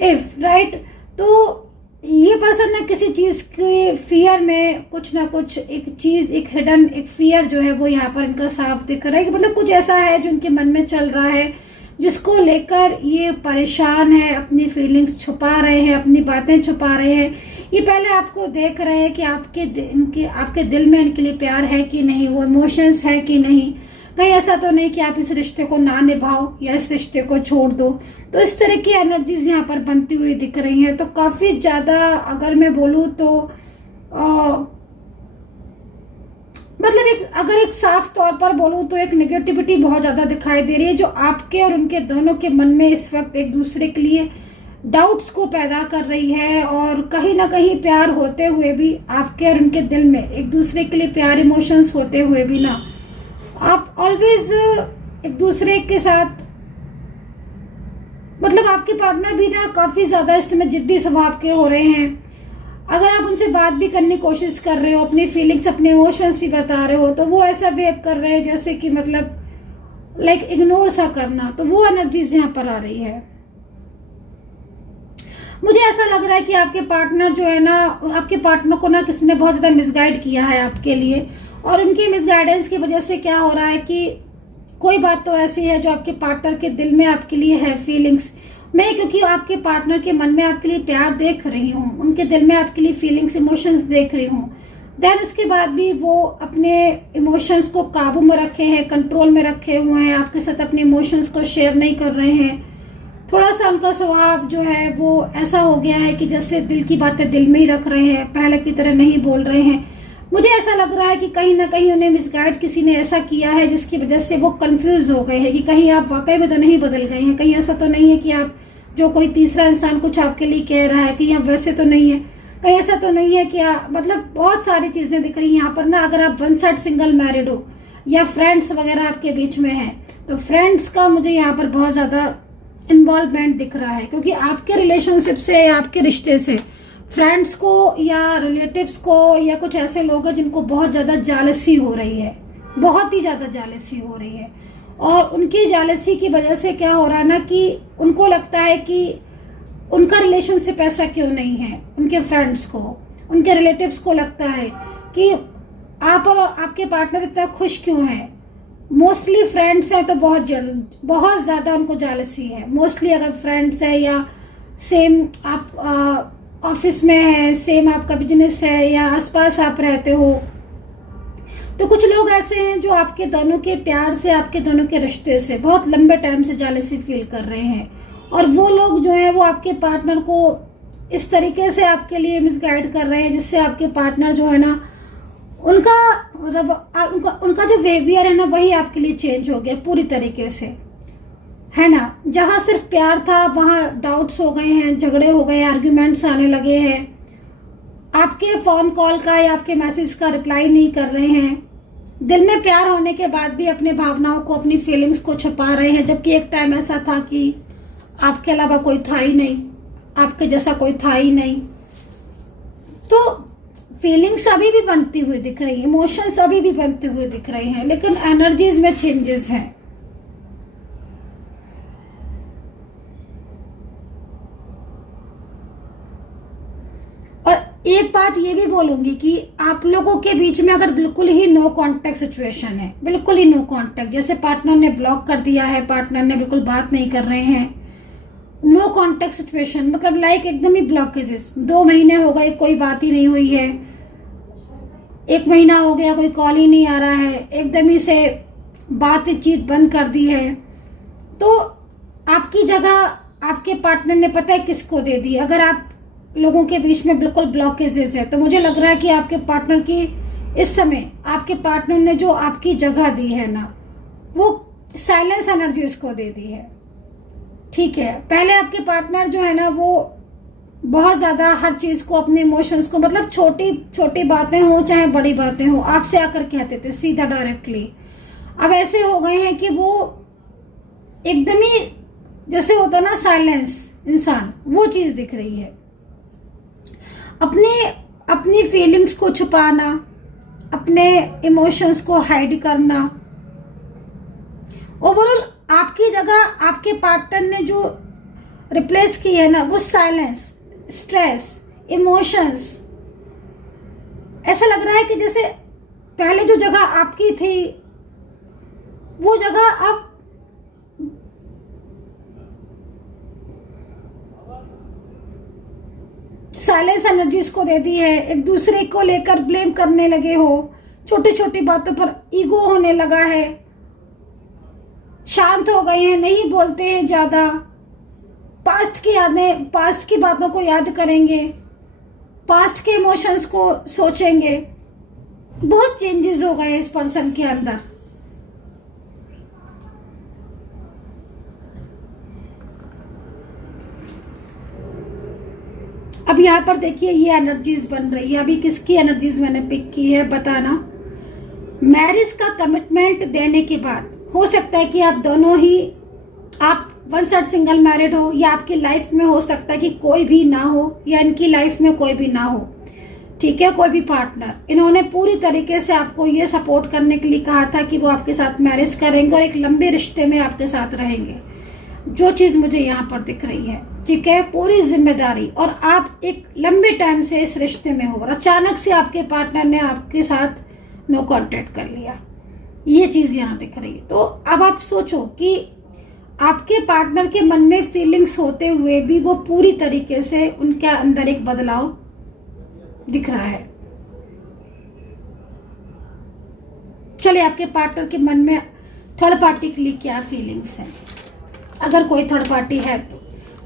इफ राइट, तो ये पर्सन ना किसी चीज के फियर में कुछ ना कुछ एक चीज, एक हिडन एक फियर जो है वो यहाँ पर इनका साफ दिख रहा है कि मतलब कुछ ऐसा है जो इनके मन में चल रहा है जिसको लेकर ये परेशान है, अपनी फीलिंग्स छुपा रहे हैं, अपनी बातें छुपा रहे हैं। ये पहले आपको देख रहे हैं कि आपके दिल में इनके लिए प्यार है कि नहीं, वो इमोशंस है कि नहीं, कहीं ऐसा तो नहीं कि आप इस रिश्ते को ना निभाओ या इस रिश्ते को छोड़ दो। तो इस तरह की एनर्जीज यहाँ पर बनती हुई दिख रही हैं। तो काफी ज्यादा अगर मैं बोलूँ तो मतलब अगर एक साफ तौर पर बोलूँ तो एक नेगेटिविटी बहुत ज्यादा दिखाई दे रही है जो आपके और उनके दोनों के मन में इस वक्त एक दूसरे के लिए डाउट्स को पैदा कर रही है, और कहीं ना कहीं प्यार होते हुए भी आपके और उनके दिल में एक दूसरे के लिए प्यार, इमोशंस होते हुए भी ना आप ऑलवेज एक दूसरे के साथ, मतलब आपके पार्टनर भी ना काफी ज्यादा इस समय जिद्दी स्वभाव के हो रहे हैं। अगर आप उनसे बात भी करने की कोशिश कर रहे हो, अपनी फीलिंग्स, अपने इमोशंस भी बता रहे हो, तो वो ऐसा बिहेव कर रहे हैं जैसे कि मतलब लाइक इग्नोर सा करना। तो वो एनर्जीज यहाँ पर आ रही है। मुझे ऐसा लग रहा है कि आपके पार्टनर जो है ना, आपके पार्टनर को ना किसी ने बहुत ज्यादा मिसगाइड किया है आपके लिए, और उनकी मिसगाइडेंस की वजह से क्या हो रहा है कि कोई बात तो ऐसी है जो आपके पार्टनर के दिल में आपके लिए है फीलिंग्स में, क्योंकि आपके पार्टनर के मन में आपके लिए प्यार देख रही हूँ, उनके दिल में आपके लिए फीलिंग्स, इमोशंस देख रही हूँ। देन उसके बाद भी वो अपने इमोशंस को काबू में रखे हैं, कंट्रोल में रखे हुए हैं, आपके साथ अपने इमोशंस को शेयर नहीं कर रहे हैं। थोड़ा सा उनका स्वभाव जो है वो ऐसा हो गया है कि जैसे दिल की बातें दिल में ही रख रहे हैं, पहले की तरह नहीं बोल रहे हैं। मुझे ऐसा लग रहा है कि कहीं ना कहीं उन्हें मिसगाइड किसी ने ऐसा किया है जिसकी वजह से वो कंफ्यूज हो गए हैं कि कहीं आप वाकई में तो नहीं बदल गए हैं, कहीं ऐसा तो नहीं है कि आप जो कोई तीसरा इंसान कुछ आपके लिए कह रहा है, कहीं आप वैसे तो नहीं है, कहीं ऐसा तो नहीं है कि मतलब बहुत सारी चीजें दिख रही हैं यहाँ पर ना। अगर आप वन साइड सिंगल मैरिड हो या फ्रेंड्स वगैरह आपके बीच में है, तो फ्रेंड्स का मुझे यहाँ पर बहुत ज्यादा इन्वॉल्वमेंट दिख रहा है, क्योंकि आपके रिलेशनशिप से, आपके रिश्ते से फ्रेंड्स को या रिलेटिव्स को या कुछ ऐसे लोग हैं जिनको बहुत ज्यादा जालसी हो रही है, बहुत ही ज्यादा जालसी हो रही है, और उनकी जेलसी की वजह से क्या हो रहा है ना कि उनको लगता है कि उनका रिलेशनशिप ऐसा क्यों नहीं है। उनके फ्रेंड्स को, उनके रिलेटिव्स को लगता है कि आप और आपके पार्टनर इतना खुश क्यों हैं। मोस्टली फ्रेंड्स हैं तो बहुत ज़्यादा उनको जेलसी है। मोस्टली अगर फ्रेंड्स है या सेम आप ऑफिस में है, सेम आपका बिजनेस है या आसपास आप रहते हो, तो कुछ लोग ऐसे हैं जो आपके दोनों के प्यार से, आपके दोनों के रिश्ते से बहुत लंबे टाइम से जेलसी फील कर रहे हैं। और वो लोग जो हैं वो आपके पार्टनर को इस तरीके से आपके लिए मिसगाइड कर रहे हैं जिससे आपके पार्टनर जो है ना उनका जो बिहेवियर है ना वही आपके लिए चेंज हो गया पूरी तरीके से, है ना। जहां सिर्फ प्यार था वहां डाउट्स हो गए हैं, झगड़े हो गए, आर्ग्यूमेंट्स आने लगे हैं। आपके फोन कॉल का या आपके मैसेज का रिप्लाई नहीं कर रहे हैं। दिल में प्यार होने के बाद भी अपने भावनाओं को, अपनी फीलिंग्स को छुपा रहे हैं, जबकि एक टाइम ऐसा था कि आपके अलावा कोई था ही नहीं, आपके जैसा कोई था ही नहीं। तो फीलिंग्स अभी भी बनती हुई दिख रही है, इमोशंस अभी भी बनते हुए दिख रहे हैं, लेकिन एनर्जीज में चेंजेस हैं। और एक बात ये भी बोलूंगी कि आप लोगों के बीच में अगर बिल्कुल ही नो कांटेक्ट सिचुएशन है, बिल्कुल ही नो कांटेक्ट, जैसे पार्टनर ने ब्लॉक कर दिया है, पार्टनर ने बिल्कुल बात नहीं कर रहे हैं, नो कांटेक्ट सिचुएशन मतलब लाइक एकदम ही ब्लॉकेजेस, 2 महीने हो गए कोई बात ही नहीं हुई है, 1 महीना हो गया कोई कॉल ही नहीं आ रहा है, एकदम ही से बातचीत बंद कर दी है, तो आपकी जगह आपके पार्टनर ने पता है किसको दे दी। अगर आप लोगों के बीच में बिल्कुल ब्लॉकेजेस है तो मुझे लग रहा है कि आपके पार्टनर की इस समय आपके पार्टनर ने जो आपकी जगह दी है ना वो साइलेंस एनर्जी उसको दे दी है। ठीक है, पहले आपके पार्टनर जो है ना वो बहुत ज्यादा हर चीज को, अपने इमोशंस को, मतलब छोटी छोटी बातें हो चाहे बड़ी बातें हो, आपसे आकर कहते थे सीधा डायरेक्टली। अब ऐसे हो गए हैं कि वो एकदम ही जैसे होता ना साइलेंस इंसान, वो चीज दिख रही है। अपनी फीलिंग्स को छुपाना, अपने इमोशंस को हाइड करना, ओवरऑल आपकी जगह आपके पार्टनर ने जो रिप्लेस की है ना वो साइलेंस, स्ट्रेस, इमोशंस। ऐसा लग रहा है कि जैसे पहले जो जगह आपकी थी वो जगह अब साइलेंस एनर्जीज को दे दी है। एक दूसरे को लेकर ब्लेम करने लगे हो, छोटी छोटी बातों पर ईगो होने लगा है, शांत हो गए हैं, नहीं बोलते हैं ज्यादा, पास्ट की यादें, पास्ट की बातों को याद करेंगे, पास्ट के इमोशंस को सोचेंगे। बहुत चेंजेस हो गए इस पर्सन के अंदर। अब यहाँ पर देखिए ये एनर्जीज बन रही है। अभी किसकी एनर्जीज मैंने पिक की है बताना। मैरिज का कमिटमेंट देने के बाद हो सकता है कि आप दोनों ही, आप वन साइड सिंगल मैरिड हो या आपकी लाइफ में हो सकता है कि कोई भी ना हो या इनकी लाइफ में कोई भी ना हो। ठीक है, कोई भी पार्टनर, इन्होंने पूरी तरीके से आपको ये सपोर्ट करने के लिए कहा था कि वो आपके साथ मैरिज करेंगे और एक लंबे रिश्ते में आपके साथ रहेंगे, जो चीज मुझे यहाँ पर दिख रही है। ठीक है, पूरी जिम्मेदारी, और आप एक लंबे टाइम से इस रिश्ते में हो और अचानक से आपके पार्टनर ने आपके साथ नो कांटेक्ट कर लिया, ये चीज यहाँ दिख रही है। तो अब आप सोचो कि आपके पार्टनर के मन में फीलिंग्स होते हुए भी वो पूरी तरीके से उनके अंदर एक बदलाव दिख रहा है। चलिए, आपके पार्टनर के मन में थर्ड पार्टी के लिए क्या फीलिंग्स हैं, अगर कोई थर्ड पार्टी है तो।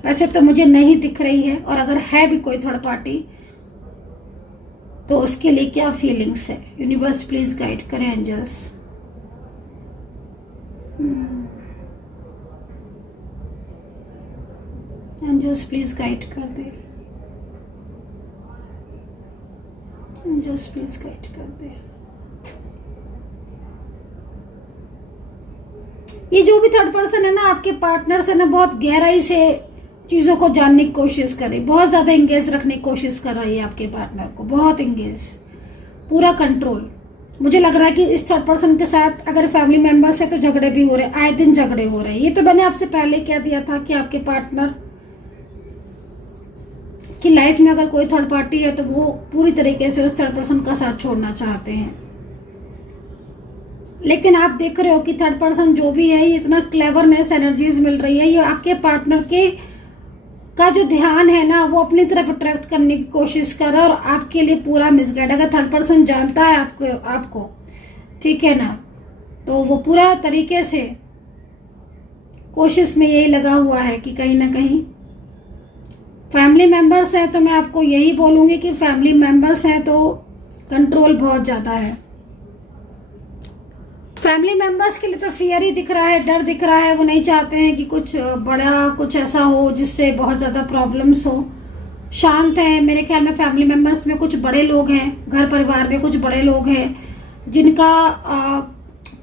वैसे तो मुझे नहीं दिख रही है, और अगर है भी कोई थर्ड पार्टी तो उसके लिए क्या फीलिंग्स है। यूनिवर्स प्लीज गाइड करें एंजल्स। एंजल्स प्लीज गाइड कर दे, एंजल्स प्लीज गाइड कर दे। ये जो भी थर्ड पर्सन है ना आपके पार्टनर से ना बहुत गहराई से चीजों को जानने की कोशिश कर रही, बहुत ज्यादा एंगेज रखने की कोशिश कर रही है आपके पार्टनर को, बहुत एंगेज, पूरा कंट्रोल। मुझे लग रहा है कि इस थर्ड पर्सन के साथ अगर फैमिली मेंबर्स है तो झगड़े भी हो रहे हैं, आए दिन झगड़े हो रहे हैं। ये तो मैंने आपसे पहले कह दिया था कि आपके पार्टनर की लाइफ में अगर कोई थर्ड पार्टी है तो वो पूरी तरीके से उस थर्ड पर्सन का साथ छोड़ना चाहते हैं। लेकिन आप देख रहे हो कि थर्ड पर्सन जो भी है, ये इतना क्लेवरनेस एनर्जीज मिल रही है, ये आपके पार्टनर के का जो ध्यान है ना वो अपनी तरफ अट्रैक्ट करने की कोशिश कर रहा है और आपके लिए पूरा मिसगाइड। अगर थर्ड पर्सन जानता है आपको ठीक है ना, तो वो पूरा तरीके से कोशिश में यही लगा हुआ है कि कहीं ना कहीं फैमिली मेंबर्स हैं तो मैं आपको यही बोलूंगी कि फैमिली मेंबर्स हैं तो कंट्रोल बहुत ज्यादा है। फैमिली मेंबर्स के लिए तो फियर ही दिख रहा है, डर दिख रहा है। वो नहीं चाहते हैं कि कुछ बड़ा कुछ ऐसा हो जिससे बहुत ज़्यादा प्रॉब्लम्स हो। शांत है। मेरे ख्याल में फैमिली मेंबर्स में कुछ बड़े लोग हैं, घर परिवार में कुछ बड़े लोग हैं जिनका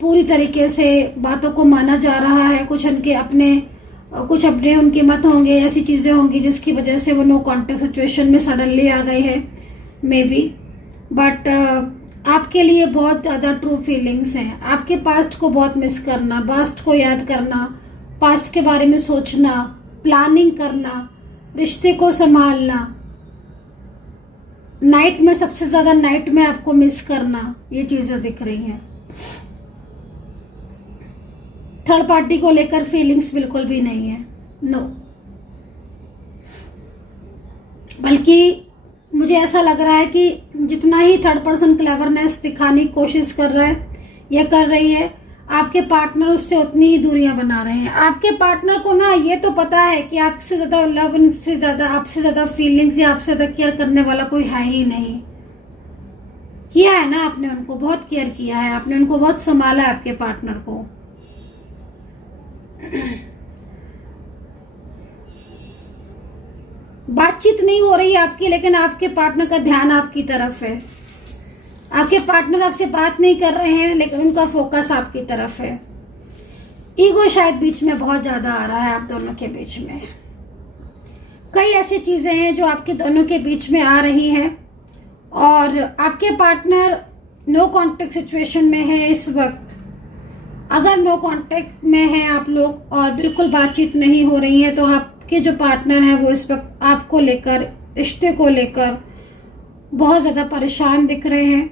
पूरी तरीके से बातों को माना जा रहा है। कुछ अपने उनके मत होंगे, ऐसी चीज़ें होंगी जिसकी वजह से वो नो कॉन्टेक्ट सिचुएशन में सडनली आ गए हैं मे बी। बट आपके लिए बहुत ज़्यादा ट्रू फीलिंग्स हैं। आपके पास्ट को बहुत मिस करना, पास्ट को याद करना, पास्ट के बारे में सोचना, प्लानिंग करना, रिश्ते को संभालना, नाइट में सबसे ज़्यादा नाइट में आपको मिस करना, ये चीज़ें दिख रही हैं। थर्ड पार्टी को लेकर फीलिंग्स बिल्कुल भी नहीं है, नो। बल्कि मुझे ऐसा लग रहा है कि जितना ही थर्ड पर्सन क्लेवरनेस दिखाने की कोशिश कर रहा है या कर रही है, आपके पार्टनर उससे उतनी ही दूरियां बना रहे हैं। आपके पार्टनर को ना ये तो पता है कि आपसे ज्यादा लव, इनसे ज्यादा, आपसे ज्यादा फीलिंग्स या आपसे ज्यादा केयर करने वाला कोई है ही नहीं। किया है ना आपने, उनको बहुत केयर किया है, आपने उनको बहुत संभाला है, आपके पार्टनर को। बातचीत नहीं हो रही है आपकी, लेकिन आपके पार्टनर का ध्यान आपकी तरफ है। आपके पार्टनर आपसे बात नहीं कर रहे हैं लेकिन उनका फोकस आपकी तरफ है। ईगो शायद बीच में बहुत ज्यादा आ रहा है आप दोनों के बीच में। कई ऐसी चीजें हैं जो आपके दोनों के बीच में आ रही हैं और आपके पार्टनर नो कांटेक्ट सिचुएशन में है इस वक्त। अगर नो कांटेक्ट में है आप लोग और बिल्कुल बातचीत नहीं हो रही है तो आपके जो पार्टनर है वो इस वक्त आपको लेकर, रिश्ते को लेकर बहुत ज्यादा परेशान दिख रहे हैं।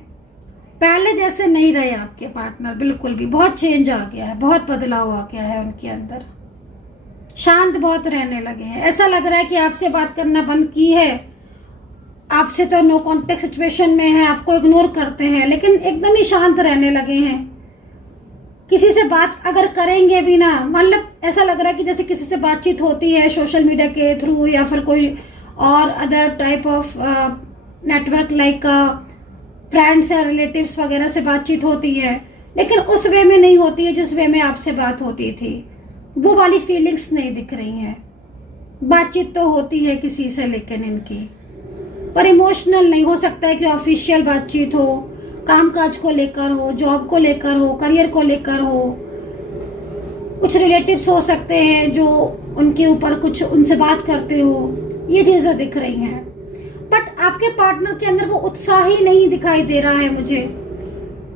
पहले जैसे नहीं रहे आपके पार्टनर, बिल्कुल भी। बहुत चेंज आ गया है, बहुत बदलाव आ गया है उनके अंदर। शांत बहुत रहने लगे हैं। ऐसा लग रहा है कि आपसे बात करना बंद की है, आपसे तो नो कांटेक्ट सिचुएशन में है, आपको इग्नोर करते हैं, लेकिन एकदम ही शांत रहने लगे हैं। किसी से बात अगर करेंगे भी ना, मतलब ऐसा लग रहा है कि जैसे किसी से बातचीत होती है सोशल मीडिया के थ्रू या फिर कोई और other type of network like friends या रिलेटिव्स वगैरह से बातचीत होती है, लेकिन उस वे में नहीं होती है जिस वे में आपसे बात होती थी। वो वाली फीलिंग्स नहीं दिख रही हैं। बातचीत तो होती है किसी से, लेकिन इनकी पर इमोशनल नहीं। हो सकता है कि ऑफिशियल बातचीत हो, कामकाज को लेकर हो, जॉब को लेकर हो, करियर को लेकर हो। कुछ रिलेटिव्स हो सकते हैं जो उनके ऊपर कुछ उनसे बात करते हो, ये चीजें दिख रही हैं। बट आपके पार्टनर के अंदर वो उत्साह ही नहीं दिखाई दे रहा है मुझे।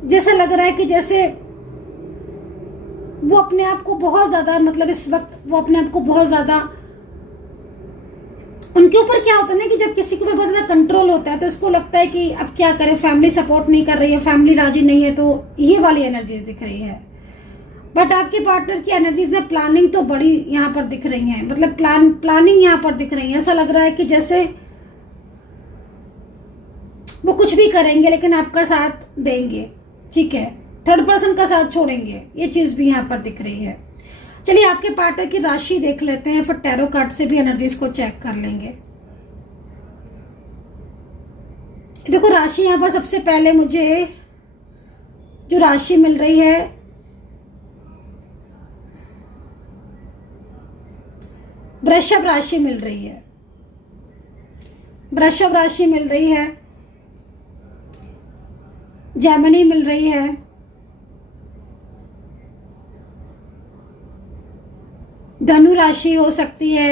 जैसे लग रहा है कि जैसे वो अपने आप को बहुत ज्यादा, मतलब इस वक्त वो अपने आप को बहुत ज्यादा, उनके ऊपर क्या होता है ना कि जब किसी के ऊपर बहुत ज्यादा कंट्रोल होता है तो उसको लगता है कि अब क्या करें, फैमिली सपोर्ट नहीं कर रही है, फैमिली राजी नहीं है, तो ये वाली एनर्जीज दिख रही है। बट आपके पार्टनर की एनर्जीज में प्लानिंग तो बड़ी यहाँ पर दिख रही है, मतलब प्लानिंग यहाँ पर दिख रही है। ऐसा लग रहा है कि जैसे वो कुछ भी करेंगे लेकिन आपका साथ देंगे, ठीक है, थर्ड पर्सन का साथ छोड़ेंगे, ये चीज भी यहाँ पर दिख रही है। चलिए आपके पार्टनर की राशि देख लेते हैं, फिर टैरो कार्ड से भी एनर्जीज को चेक कर लेंगे। देखो राशि यहाँ पर सबसे पहले मुझे जो राशि मिल रही है, वृषभ राशि मिल रही है। वृषभ राशि मिल रही है, जेमिनी मिल रही है, धनु राशि हो सकती है,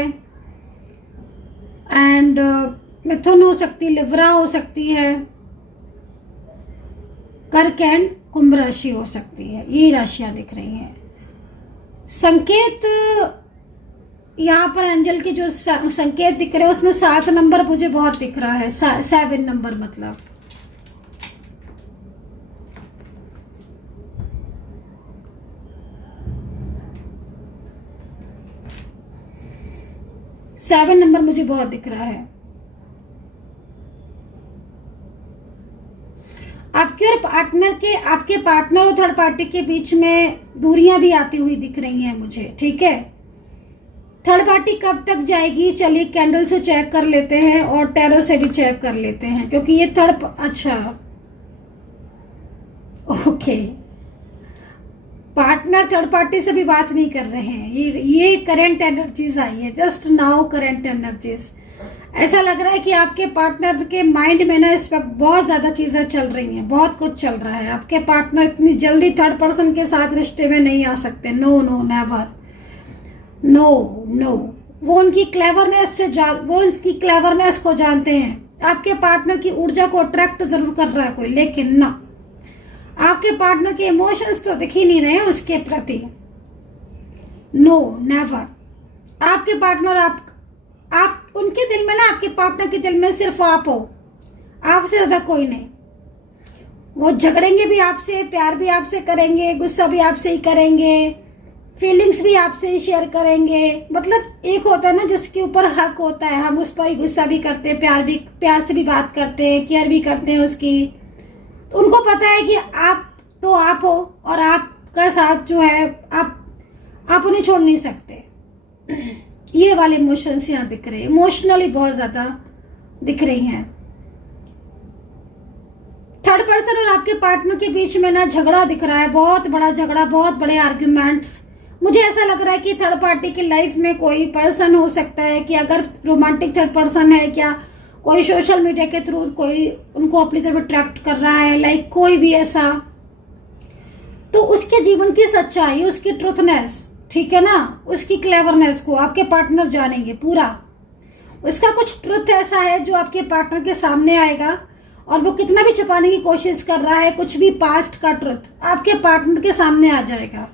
एंड मिथुन हो सकती है, लिब्रा हो सकती है, कर्क एंड कुंभ राशि हो सकती है। ये राशियां दिख रही हैं। संकेत यहाँ पर एंजल की जो संकेत दिख रहे हैं उसमें 7 नंबर मुझे बहुत दिख रहा है। 7 नंबर मतलब 7 नंबर मुझे बहुत दिख रहा है। आपके पार्टनर और थर्ड पार्टी के बीच में दूरियां भी आती हुई दिख रही हैं मुझे। ठीक है, थर्ड पार्टी कब तक जाएगी, चलिए कैंडल से चेक कर लेते हैं और टैरो से भी चेक कर लेते हैं, क्योंकि ये अच्छा ओके, पार्टनर थर्ड पार्टी से भी बात नहीं कर रहे हैं। ये करंट एनर्जीज आई है, जस्ट नाउ करंट एनर्जीज। ऐसा लग रहा है कि आपके पार्टनर के माइंड में ना इस वक्त बहुत ज्यादा चीजें चल रही हैं, बहुत कुछ चल रहा है। आपके पार्टनर इतनी जल्दी थर्ड पर्सन के साथ रिश्ते में नहीं आ सकते। No no never, no no. वो उसकी क्लेवरनेस को जानते हैं। आपके पार्टनर की ऊर्जा को अट्रैक्ट जरूर कर रहा है कोई, लेकिन ना, आपके पार्टनर के इमोशंस तो दिख ही नहीं रहे हैं उसके प्रति। No never. आपके पार्टनर आप उनके दिल में ना, आपके पार्टनर के दिल में सिर्फ आप हो, आपसे ज्यादा कोई नहीं। वो झगड़ेंगे भी आपसे, प्यार भी आपसे करेंगे, गुस्सा भी आपसे ही करेंगे, फीलिंग्स भी आपसे ही शेयर करेंगे। मतलब एक होता है ना जिसके ऊपर हक होता है, हम उस पर ही गुस्सा भी करते हैं, प्यार से भी बात करते हैं, केयर भी करते हैं उसकी। तो उनको पता है कि आप हो और आपका साथ जो है आप उन्हें छोड़ नहीं सकते। ये वाले इमोशंस यहाँ दिख रहे हैं, इमोशनली बहुत ज्यादा दिख रही हैं। थर्ड पर्सन और आपके पार्टनर के बीच में ना झगड़ा दिख रहा है, बहुत बड़ा झगड़ा, बहुत बड़े आर्ग्यूमेंट्स। मुझे ऐसा लग रहा है कि थर्ड पार्टी की लाइफ में कोई पर्सन हो सकता है कि अगर रोमांटिक थर्ड पर्सन है, क्या कोई सोशल मीडिया के थ्रू कोई उनको अपनी तरफ अट्रैक्ट कर रहा है, लाइक कोई भी ऐसा, तो उसके जीवन की सच्चाई, उसकी ट्रूथनेस, ठीक है ना, उसकी क्लेवरनेस को आपके पार्टनर जानेंगे पूरा। उसका कुछ ट्रुथ ऐसा है जो आपके पार्टनर के सामने आएगा, और वो कितना भी छुपाने की कोशिश कर रहा है, कुछ भी पास्ट का ट्रुथ आपके पार्टनर के सामने आ जाएगा।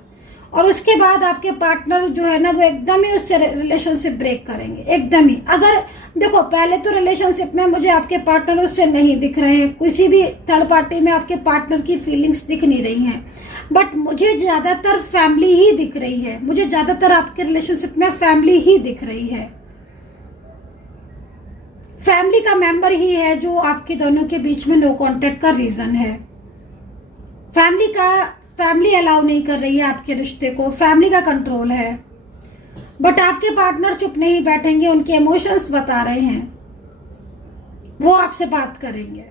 और उसके बाद आपके पार्टनर जो है ना वो एकदम ही उससे रिलेशनशिप ब्रेक करेंगे, एकदम ही। अगर देखो, पहले तो रिलेशनशिप में मुझे आपके पार्टनर उससे नहीं दिख रहे हैं, किसी भी थर्ड पार्टी में आपके पार्टनर की फीलिंग्स दिख नहीं रही हैं, बट मुझे ज्यादातर फैमिली ही दिख रही है। मुझे ज्यादातर आपके रिलेशनशिप में फैमिली ही दिख रही है। फैमिली का मेंबर ही है जो आपके दोनों के बीच में नो कॉन्टेक्ट का रीजन है। फैमिली अलाउ नहीं कर रही है आपके रिश्ते को, फैमिली का कंट्रोल है। बट आपके पार्टनर चुप नहीं बैठेंगे, उनके इमोशंस बता रहे हैं, वो आपसे बात करेंगे।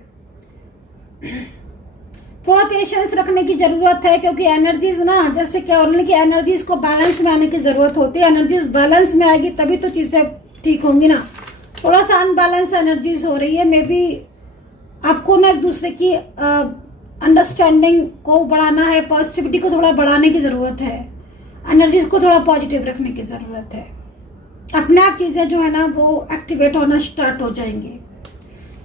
थोड़ा पेशेंस रखने की जरूरत है, क्योंकि एनर्जीज ना, जैसे क्या हो रहा है कि एनर्जीज को बैलेंस में आने की जरूरत होती है। एनर्जीज बैलेंस में आएगी तभी तो चीजें ठीक होंगी ना। थोड़ा सा अनबैलेंस एनर्जीज हो रही है। मे बी आपको ना एक दूसरे की अंडरस्टैंडिंग को बढ़ाना है, पॉजिटिविटी को थोड़ा बढ़ाने की जरूरत है, एनर्जीज को थोड़ा पॉजिटिव रखने की जरूरत है। अपने आप चीजें जो है ना वो एक्टिवेट होना स्टार्ट हो जाएंगी।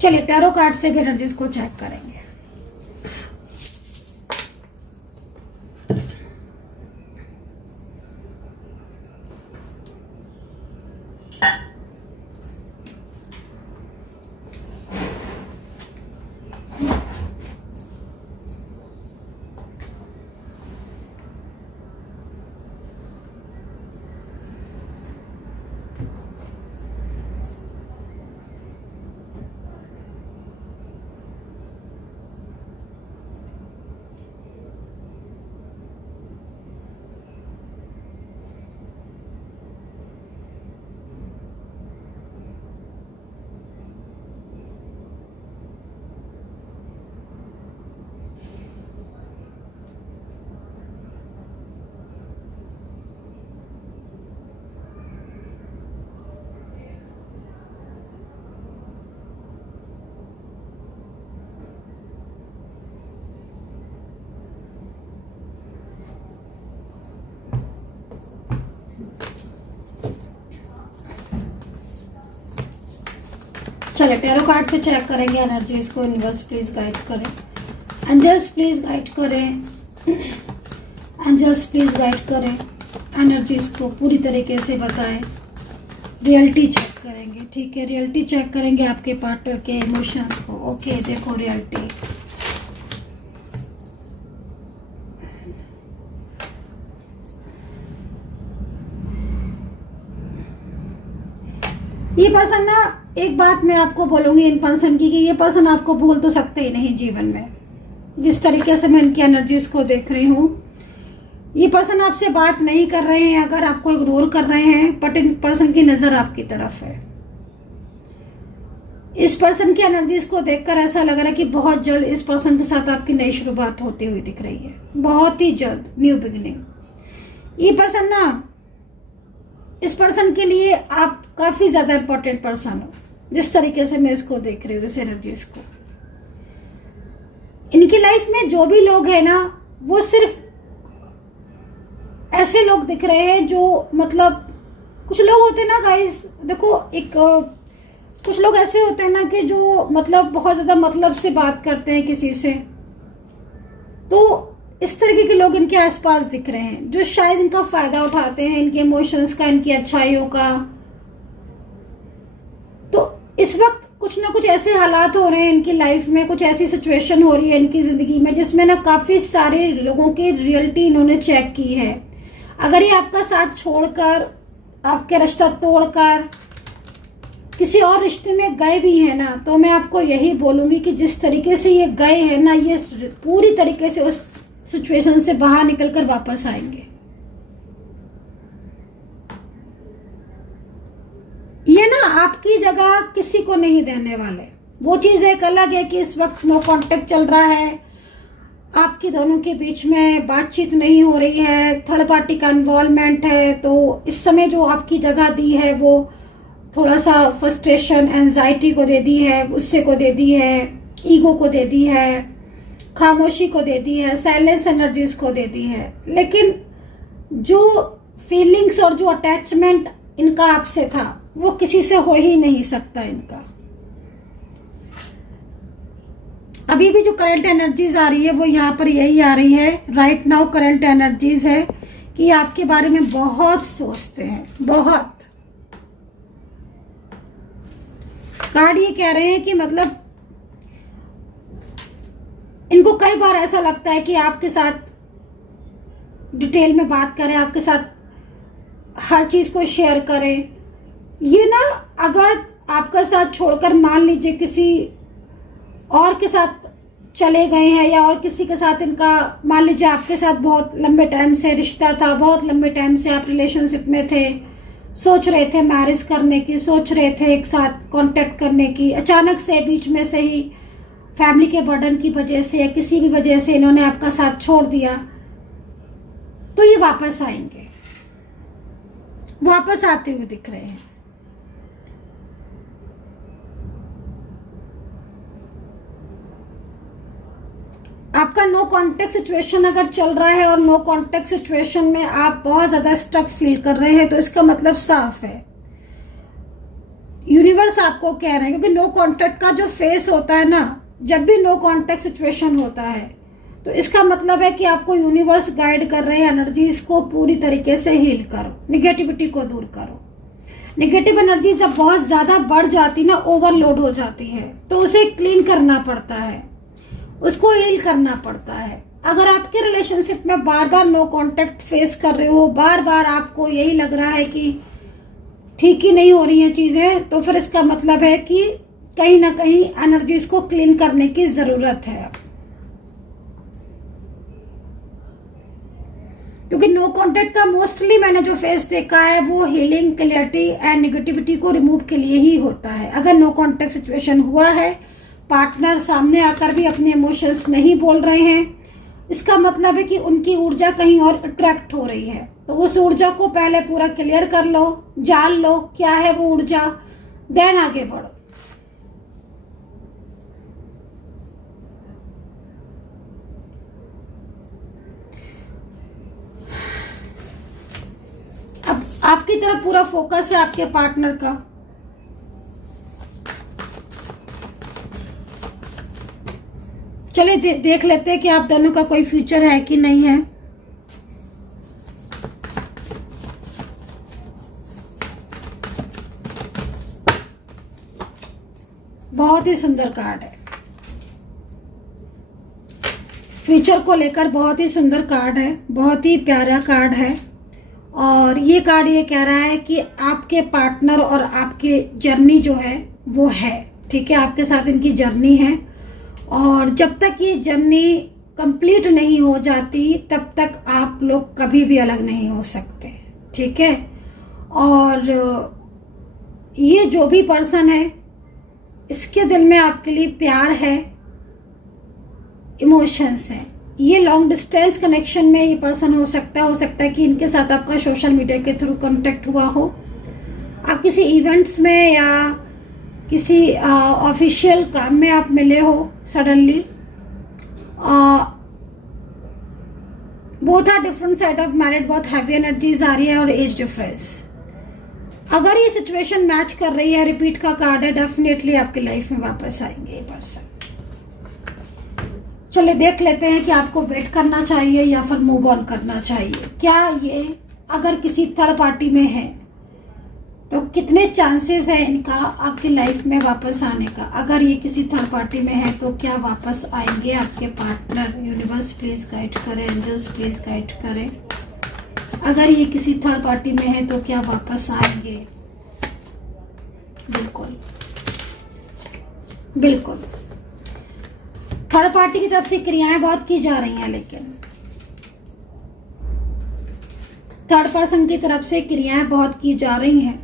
चलिए टैरो कार्ड से भी एनर्जीज को चेक करेंगे। चले टैरो कार्ड से चेक करेंगे एनर्जीज को। यूनिवर्स प्लीज गाइड करें। एंजल्स प्लीज गाइड करें, एंजल्स प्लीज गाइड करें, एनर्जीज को पूरी तरीके से बताएं। रियलिटी चेक करेंगे, ठीक है, रियलिटी चेक करेंगे आपके पार्टनर के इमोशंस को। ओके, देखो रियलिटी। ये पर्सन ना, एक बात मैं आपको बोलूंगी इन पर्सन की, कि ये पर्सन आपको भूल तो सकते ही नहीं जीवन में। जिस तरीके से मैं इनकी एनर्जीज को देख रही हूँ, ये पर्सन आपसे बात नहीं कर रहे हैं, अगर आपको इग्नोर कर रहे हैं, बट इन पर्सन की नजर आपकी तरफ है। इस पर्सन की एनर्जीज को देखकर ऐसा लग रहा है कि बहुत जल्द इस पर्सन के साथ आपकी नई शुरुआत होती हुई दिख रही है, बहुत ही जल्द, न्यू बिगिनिंग। ये पर्सन ना, इस पर्सन के लिए आप काफी ज्यादा इंपॉर्टेंट पर्सन हो, जिस तरीके से मैं इसको देख रही हूँ, इस एनर्जीज को। इनकी लाइफ में जो भी लोग हैं ना, वो सिर्फ ऐसे लोग दिख रहे हैं जो, मतलब कुछ लोग होते हैं ना गाइस, देखो एक कुछ लोग ऐसे होते हैं ना कि जो मतलब बहुत ज्यादा मतलब से बात करते हैं किसी से, तो इस तरीके के लोग इनके आसपास दिख रहे हैं, जो शायद इनका फायदा उठाते हैं, इनके इमोशंस का, इनकी अच्छाइयों का। तो इस वक्त कुछ ना कुछ ऐसे हालात हो रहे हैं इनकी लाइफ में, कुछ ऐसी सिचुएशन हो रही है इनकी जिंदगी में, जिसमें ना काफी सारे लोगों की रियलिटी इन्होंने चेक की है। अगर ये आपका साथ छोड़कर, आपके रिश्ता तोड़कर किसी और रिश्ते में गए भी हैं ना, तो मैं आपको यही बोलूंगी कि जिस तरीके से ये गए हैं ना, ये पूरी तरीके से उस सिचुएशन से बाहर निकलकर वापस आएंगे। ये ना आपकी जगह किसी को नहीं देने वाले। वो चीज एक अलग है कि इस वक्त नो कांटेक्ट चल रहा है, आपकी दोनों के बीच में बातचीत नहीं हो रही है, थर्ड पार्टी का इन्वॉल्वमेंट है, तो इस समय जो आपकी जगह दी है वो थोड़ा सा फ्रस्ट्रेशन, एंजाइटी को दे दी है, गुस्से को दे दी है, ईगो को दे दी है, खामोशी को दे दी है, साइलेंस एनर्जीज को दे दी है। लेकिन जो फीलिंग्स और जो अटैचमेंट इनका आपसे था, वो किसी से हो ही नहीं सकता इनका। अभी भी जो करंट एनर्जीज आ रही है वो यहाँ पर यही आ रही है, राइट नाउ करंट एनर्जीज है कि आपके बारे में बहुत सोचते हैं, बहुत। कार्ड ये कह रहे हैं कि मतलब इनको कई बार ऐसा लगता है कि आपके साथ डिटेल में बात करें, आपके साथ हर चीज को शेयर करें। ये ना, अगर आपका साथ छोड़कर मान लीजिए किसी और के साथ चले गए हैं, या और किसी के साथ इनका, मान लीजिए आपके साथ बहुत लंबे टाइम से रिश्ता था, बहुत लंबे टाइम से आप रिलेशनशिप में थे, सोच रहे थे मैरिज करने की, सोच रहे थे एक साथ कांटेक्ट करने की, अचानक से बीच में से ही फैमिली के बर्डन की वजह से या किसी भी वजह से इन्होंने आपका साथ छोड़ दिया, तो ये वापस आएंगे, वापस आते हुए दिख रहे हैं। आपका नो कांटेक्ट सिचुएशन अगर चल रहा है और नो कांटेक्ट सिचुएशन में आप बहुत ज्यादा स्टक फील कर रहे हैं, तो इसका मतलब साफ है, यूनिवर्स आपको कह रहे हैं, क्योंकि नो कांटेक्ट का जो फेस होता है ना, जब भी नो कांटेक्ट सिचुएशन होता है, तो इसका मतलब है कि आपको यूनिवर्स गाइड कर रहे हैं, एनर्जीज को पूरी तरीके से हील करो, निगेटिविटी को दूर करो। निगेटिव एनर्जी जब बहुत ज्यादा बढ़ जाती ना, ओवरलोड हो जाती है, तो उसे क्लीन करना पड़ता है, उसको हील करना पड़ता है। अगर आपके रिलेशनशिप में बार बार नो कांटेक्ट फेस कर रहे हो, बार बार आपको यही लग रहा है कि ठीक ही नहीं हो रही हैं चीजें, तो फिर इसका मतलब है कि कहीं ना कहीं एनर्जीज को क्लीन करने की जरूरत है। क्योंकि नो कांटेक्ट का मोस्टली मैंने जो फेस देखा है वो हीलिंग, क्लियरिटी एंड नेगेटिविटी को रिमूव के लिए ही होता है। अगर नो कांटेक्ट सिचुएशन हुआ है, पार्टनर सामने आकर भी अपने इमोशंस नहीं बोल रहे हैं, इसका मतलब है कि उनकी ऊर्जा कहीं और अट्रैक्ट हो रही है। तो उस ऊर्जा को पहले पूरा क्लियर कर लो, जान लो क्या है वो ऊर्जा, देन आगे बढ़ो। अब आपकी तरफ पूरा फोकस है आपके पार्टनर का। चलिए देख लेते हैं कि आप दोनों का कोई फ्यूचर है कि नहीं है। बहुत ही सुंदर कार्ड है, फ्यूचर को लेकर बहुत ही सुंदर कार्ड है, बहुत ही प्यारा कार्ड है। और ये कार्ड ये कह रहा है कि आपके पार्टनर और आपके जर्नी जो है वो है, ठीक है, आपके साथ इनकी जर्नी है। और जब तक ये जर्नी कंप्लीट नहीं हो जाती तब तक आप लोग कभी भी अलग नहीं हो सकते, ठीक है। और ये जो भी पर्सन है इसके दिल में आपके लिए प्यार है, इमोशंस है। ये लॉन्ग डिस्टेंस कनेक्शन में ये पर्सन हो सकता है कि इनके साथ आपका सोशल मीडिया के थ्रू कांटेक्ट हुआ हो, आप किसी इवेंट्स में या किसी ऑफिशियल काम में आप मिले हो suddenly. Both are different side of married, बहुत हैवी एनर्जीज आ रही है और एज डिफरेंस। अगर ये सिचुएशन मैच कर रही है, रिपीट का कार्ड है, डेफिनेटली आपकी लाइफ में वापस आएंगे ये पर्सन। चलिए देख लेते हैं कि आपको वेट करना चाहिए या फिर मूव ऑन करना चाहिए। क्या ये अगर किसी थर्ड पार्टी में है तो कितने चांसेस है इनका आपकी लाइफ में वापस आने का। अगर ये किसी थर्ड पार्टी में है तो क्या वापस आएंगे आपके पार्टनर। यूनिवर्स प्लीज गाइड करें, एंजल्स प्लीज गाइड करें। अगर ये किसी थर्ड पार्टी में है तो क्या वापस आएंगे। बिल्कुल बिल्कुल, थर्ड पार्टी की तरफ से क्रियाएं बहुत की जा रही हैं, लेकिन थर्ड पर्सन की तरफ से क्रियाएं बहुत की जा रही हैं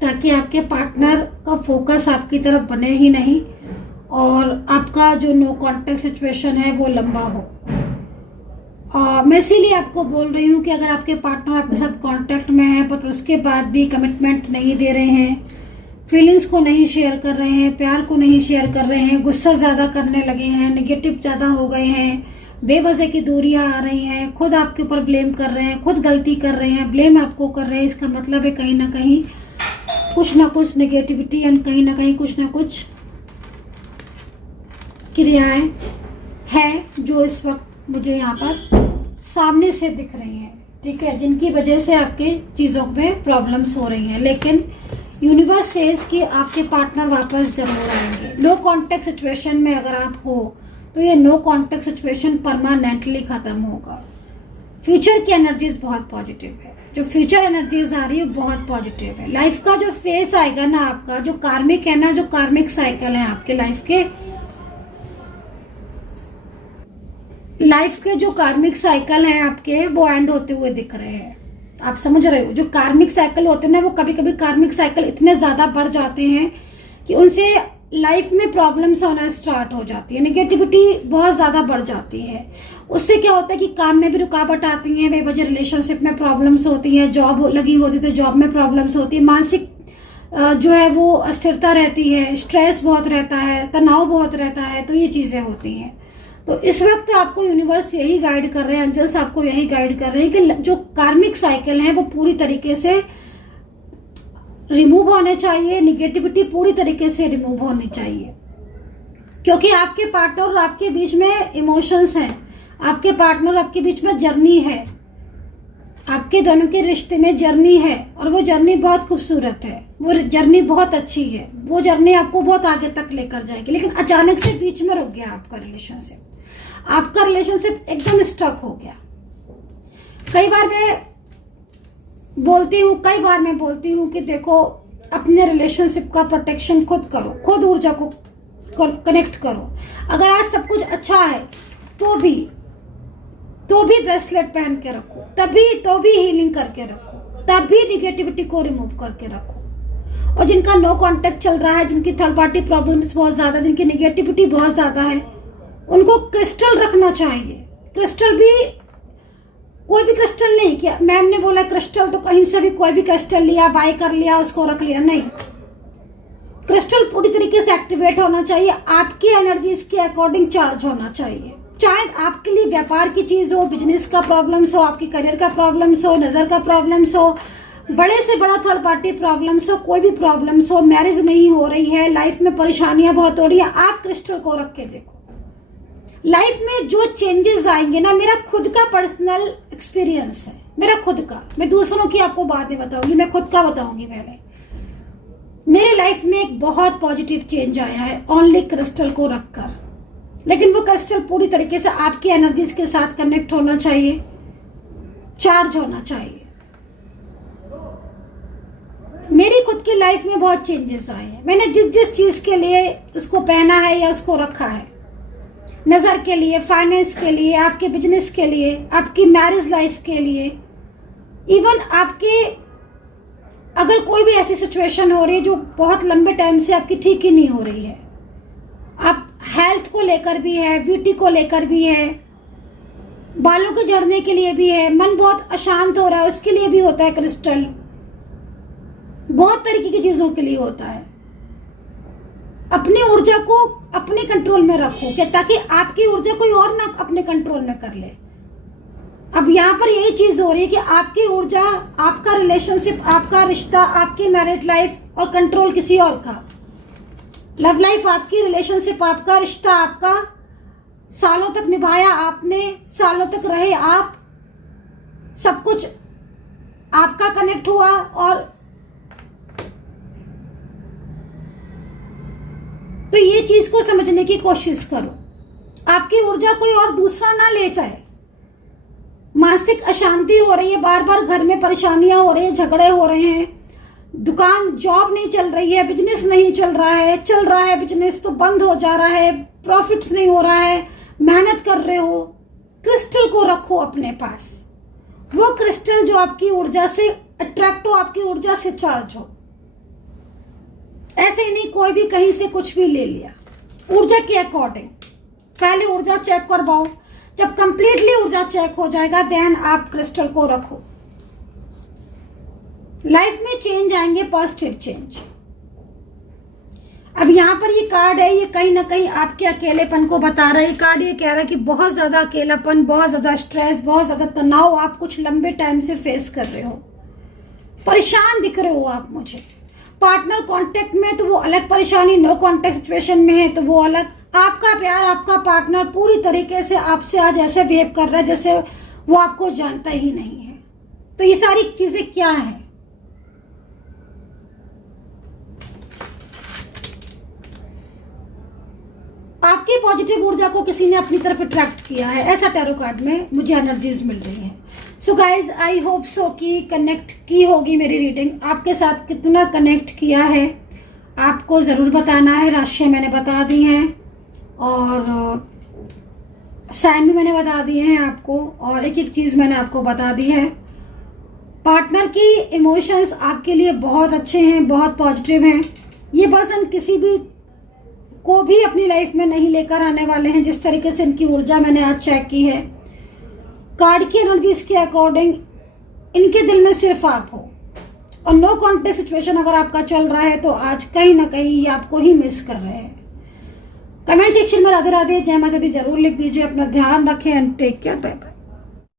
ताकि आपके पार्टनर का फोकस आपकी तरफ बने ही नहीं और आपका जो नो कांटेक्ट सिचुएशन है वो लंबा हो। मैं इसीलिए आपको बोल रही हूँ कि अगर आपके पार्टनर आपके साथ कांटेक्ट में है पर उसके बाद भी कमिटमेंट नहीं दे रहे हैं, फीलिंग्स को नहीं शेयर कर रहे हैं, प्यार को नहीं शेयर कर रहे हैं, गुस्सा ज़्यादा करने लगे हैं, नेगेटिव ज़्यादा हो गए हैं, बेवजह की दूरियां आ रही हैं, खुद आपके ऊपर ब्लेम कर रहे हैं, खुद गलती कर रहे हैं, ब्लेम आपको कर रहे हैं, इसका मतलब है कहीं ना कहीं कुछ ना कुछ नेगेटिविटी एंड कहीं ना कहीं कुछ ना कुछ क्रियाएं हैं जो इस वक्त मुझे यहाँ पर सामने से दिख रही हैं, ठीक है, जिनकी वजह से आपके चीज़ों में प्रॉब्लम्स हो रही हैं। लेकिन यूनिवर्स सेज कि आपके पार्टनर वापस जरूर आएंगे। नो कांटेक्ट सिचुएशन में अगर आप हो तो ये नो कांटेक्ट सिचुएशन परमानेंटली खत्म होगा। फ्यूचर की एनर्जीज बहुत पॉजिटिव है, जो फ्यूचर एनर्जीज आ रही है बहुत पॉजिटिव है। लाइफ का जो फेस आएगा ना, आपका जो कार्मिक है ना, जो कार्मिक साइकिल है आपके लाइफ के जो कार्मिक साइकिल हैं आपके वो एंड होते हुए दिख रहे हैं। आप समझ रहे हो, जो कार्मिक साइकिल होते हैं ना, वो कभी कभी कार्मिक साइकिल इतने ज्यादा बढ़ जाते हैं कि उनसे लाइफ में प्रॉब्लम्स होना स्टार्ट हो जाती है, नेगेटिविटी बहुत ज्यादा बढ़ जाती है। उससे क्या होता है कि काम में भी रुकावट आती है, बेवजह रिलेशनशिप में प्रॉब्लम्स होती है, जॉब लगी होती तो जॉब में प्रॉब्लम्स होती है, मानसिक जो है वो अस्थिरता रहती है, स्ट्रेस बहुत रहता है, तनाव बहुत रहता है, तो ये चीजें होती हैं। तो इस वक्त आपको यूनिवर्स यही गाइड कर रहे हैं, एंजल्स आपको यही गाइड कर रहे हैं कि जो कार्मिक साइकिल है वो पूरी तरीके से रिमूव होने चाहिए, निगेटिविटी पूरी तरीके से रिमूव होनी चाहिए, क्योंकि आपके पार्टनर और आपके बीच में इमोशंस हैं, आपके पार्टनर और आपके बीच में जर्नी है, आपके दोनों के रिश्ते में जर्नी है और वो जर्नी बहुत खूबसूरत है, वो जर्नी बहुत अच्छी है, वो जर्नी आपको बहुत आगे तक लेकर जाएगी। लेकिन अचानक से बीच में रुक गया आपका रिलेशनशिप एकदम स्टक हो गया। कई बार मैं बोलती हूँ कि देखो, अपने रिलेशनशिप का प्रोटेक्शन खुद करो, खुद ऊर्जा को कनेक्ट करो। अगर आज सब कुछ अच्छा है तो भी ब्रेसलेट पहन के रखो, तो भी हीलिंग करके रखो, तभी निगेटिविटी को रिमूव करके रखो। और जिनका नो कांटेक्ट चल रहा है, जिनकी थर्ड पार्टी प्रॉब्लम्स बहुत ज्यादा, जिनकी निगेटिविटी बहुत ज्यादा है, उनको क्रिस्टल रखना चाहिए। क्रिस्टल भी कोई भी क्रिस्टल नहीं, किया मैम ने बोला क्रिस्टल तो कहीं से भी कोई भी क्रिस्टल लिया, बाय कर लिया, उसको रख लिया, नहीं। क्रिस्टल पूरी तरीके से एक्टिवेट होना चाहिए, आपकी एनर्जीज के अकॉर्डिंग चार्ज होना चाहिए। चाहे आपके लिए व्यापार की चीज हो, बिजनेस का प्रॉब्लम्स हो, आपकी करियर का प्रॉब्लम्स हो, नजर का प्रॉब्लम्स हो, बड़े से बड़ा थर्ड पार्टी प्रॉब्लम्स हो, कोई भी प्रॉब्लम्स हो, मैरिज नहीं हो रही है, लाइफ में परेशानियां बहुत हो रही है, आप क्रिस्टल को रख के देखो, लाइफ में जो चेंजेस आएंगे ना, मेरा खुद का पर्सनल एक्सपीरियंस है, मेरा खुद का, मैं दूसरों की आपको बात नहीं बताऊंगी, मैं खुद का बताऊंगी। पहले मेरे लाइफ में एक बहुत पॉजिटिव चेंज आया है ओनली क्रिस्टल को रखकर, लेकिन वो क्रिस्टल पूरी तरीके से आपकी एनर्जीज के साथ कनेक्ट होना चाहिए, चार्ज होना चाहिए। मेरी खुद की लाइफ में बहुत चेंजेस आए हैं। मैंने जिस जिस चीज के लिए उसको पहना है या उसको रखा है, नजर के लिए, फाइनेंस के लिए, आपके बिजनेस के लिए, आपकी मैरिज लाइफ के लिए, इवन आपके अगर कोई भी ऐसी सिचुएशन हो रही है जो बहुत लंबे टाइम से आपकी ठीक ही नहीं हो रही है, आप हेल्थ को लेकर भी है, ब्यूटी को लेकर भी है, बालों के झड़ने के लिए भी है, मन बहुत अशांत हो रहा है उसके लिए भी होता है क्रिस्टल, बहुत तरीके की चीजों के लिए होता है। अपनी ऊर्जा को अपने कंट्रोल में रखो, क्या ताकि आपकी ऊर्जा कोई और ना अपने कंट्रोल में कर ले। अब यहाँ पर यही चीज हो रही है कि आपकी ऊर्जा, आपका रिलेशनशिप, आपका रिश्ता, आपकी मैरिड लाइफ और कंट्रोल किसी और का, लव लाइफ आपकी, रिलेशनशिप आपका, रिश्ता आपका, सालों तक निभाया आपने, सालों तक रहे आप, सब कुछ आपका कनेक्ट हुआ। और तो ये चीज को समझने की कोशिश करो, आपकी ऊर्जा कोई और दूसरा ना ले जाए। मानसिक अशांति हो रही है, बार बार घर में परेशानियां हो रही है, झगड़े हो रहे हैं, दुकान जॉब नहीं चल रही है, बिजनेस नहीं चल रहा है बिजनेस तो बंद हो जा रहा है, प्रॉफिट्स नहीं हो रहा है, मेहनत कर रहे हो, क्रिस्टल को रखो अपने पास। वो क्रिस्टल जो आपकी ऊर्जा से अट्रैक्ट हो, आपकी ऊर्जा से चार्ज हो। ऐसे ही नहीं कोई भी कहीं से कुछ भी ले लिया, ऊर्जा के अकॉर्डिंग पहले ऊर्जा चेक करवाओ। जब कंप्लीटली ऊर्जा चेक हो जाएगा देन आप क्रिस्टल को रखो। लाइफ में चेंज आएंगे, पॉजिटिव चेंज। अब यहाँ पर ये कार्ड है, ये कहीं ना कहीं आपके अकेलेपन को बता रहा है। ये कार्ड ये कह रहा है कि बहुत ज्यादा अकेलापन, बहुत ज्यादा स्ट्रेस, बहुत ज्यादा तनाव आप कुछ लंबे टाइम से फेस कर रहे हो, परेशान दिख रहे हो आप मुझे। पार्टनर कांटेक्ट में तो वो अलग परेशानी, नो कांटेक्ट सिचुएशन में है तो वो अलग। आपका प्यार, आपका पार्टनर पूरी तरीके से आपसे आज ऐसे बिहेव कर रहा है जैसे वो आपको जानता ही नहीं है। तो ये सारी चीजें क्या है? आपकी पॉजिटिव ऊर्जा को किसी ने अपनी तरफ अट्रैक्ट किया है, ऐसा टैरो कार्ड में मुझे एनर्जीज मिल रही है। So guys, I hope so कि कनेक्ट की होगी मेरी रीडिंग, आपके साथ कितना कनेक्ट किया है आपको जरूर बताना है। राशियां मैंने बता दी हैं और साइन भी मैंने बता दिए हैं आपको, और एक एक चीज मैंने आपको बता दी है। पार्टनर की इमोशंस आपके लिए बहुत अच्छे हैं, बहुत पॉजिटिव हैं। ये पर्सन किसी भी को भी अपनी लाइफ में नहीं लेकर आने वाले हैं, जिस तरीके से इनकी ऊर्जा मैंने आज चेक की है। कार्ड की एनर्जीज के अकॉर्डिंग इनके दिल में सिर्फ आप हो, और नो कॉन्टेक्ट सिचुएशन अगर आपका चल रहा है तो आज कहीं ना कहीं ये आपको ही मिस कर रहे हैं। कमेंट सेक्शन में राधे राधे, जय माता दी जरूर लिख दीजिए। अपना ध्यान रखें and take care, bye bye.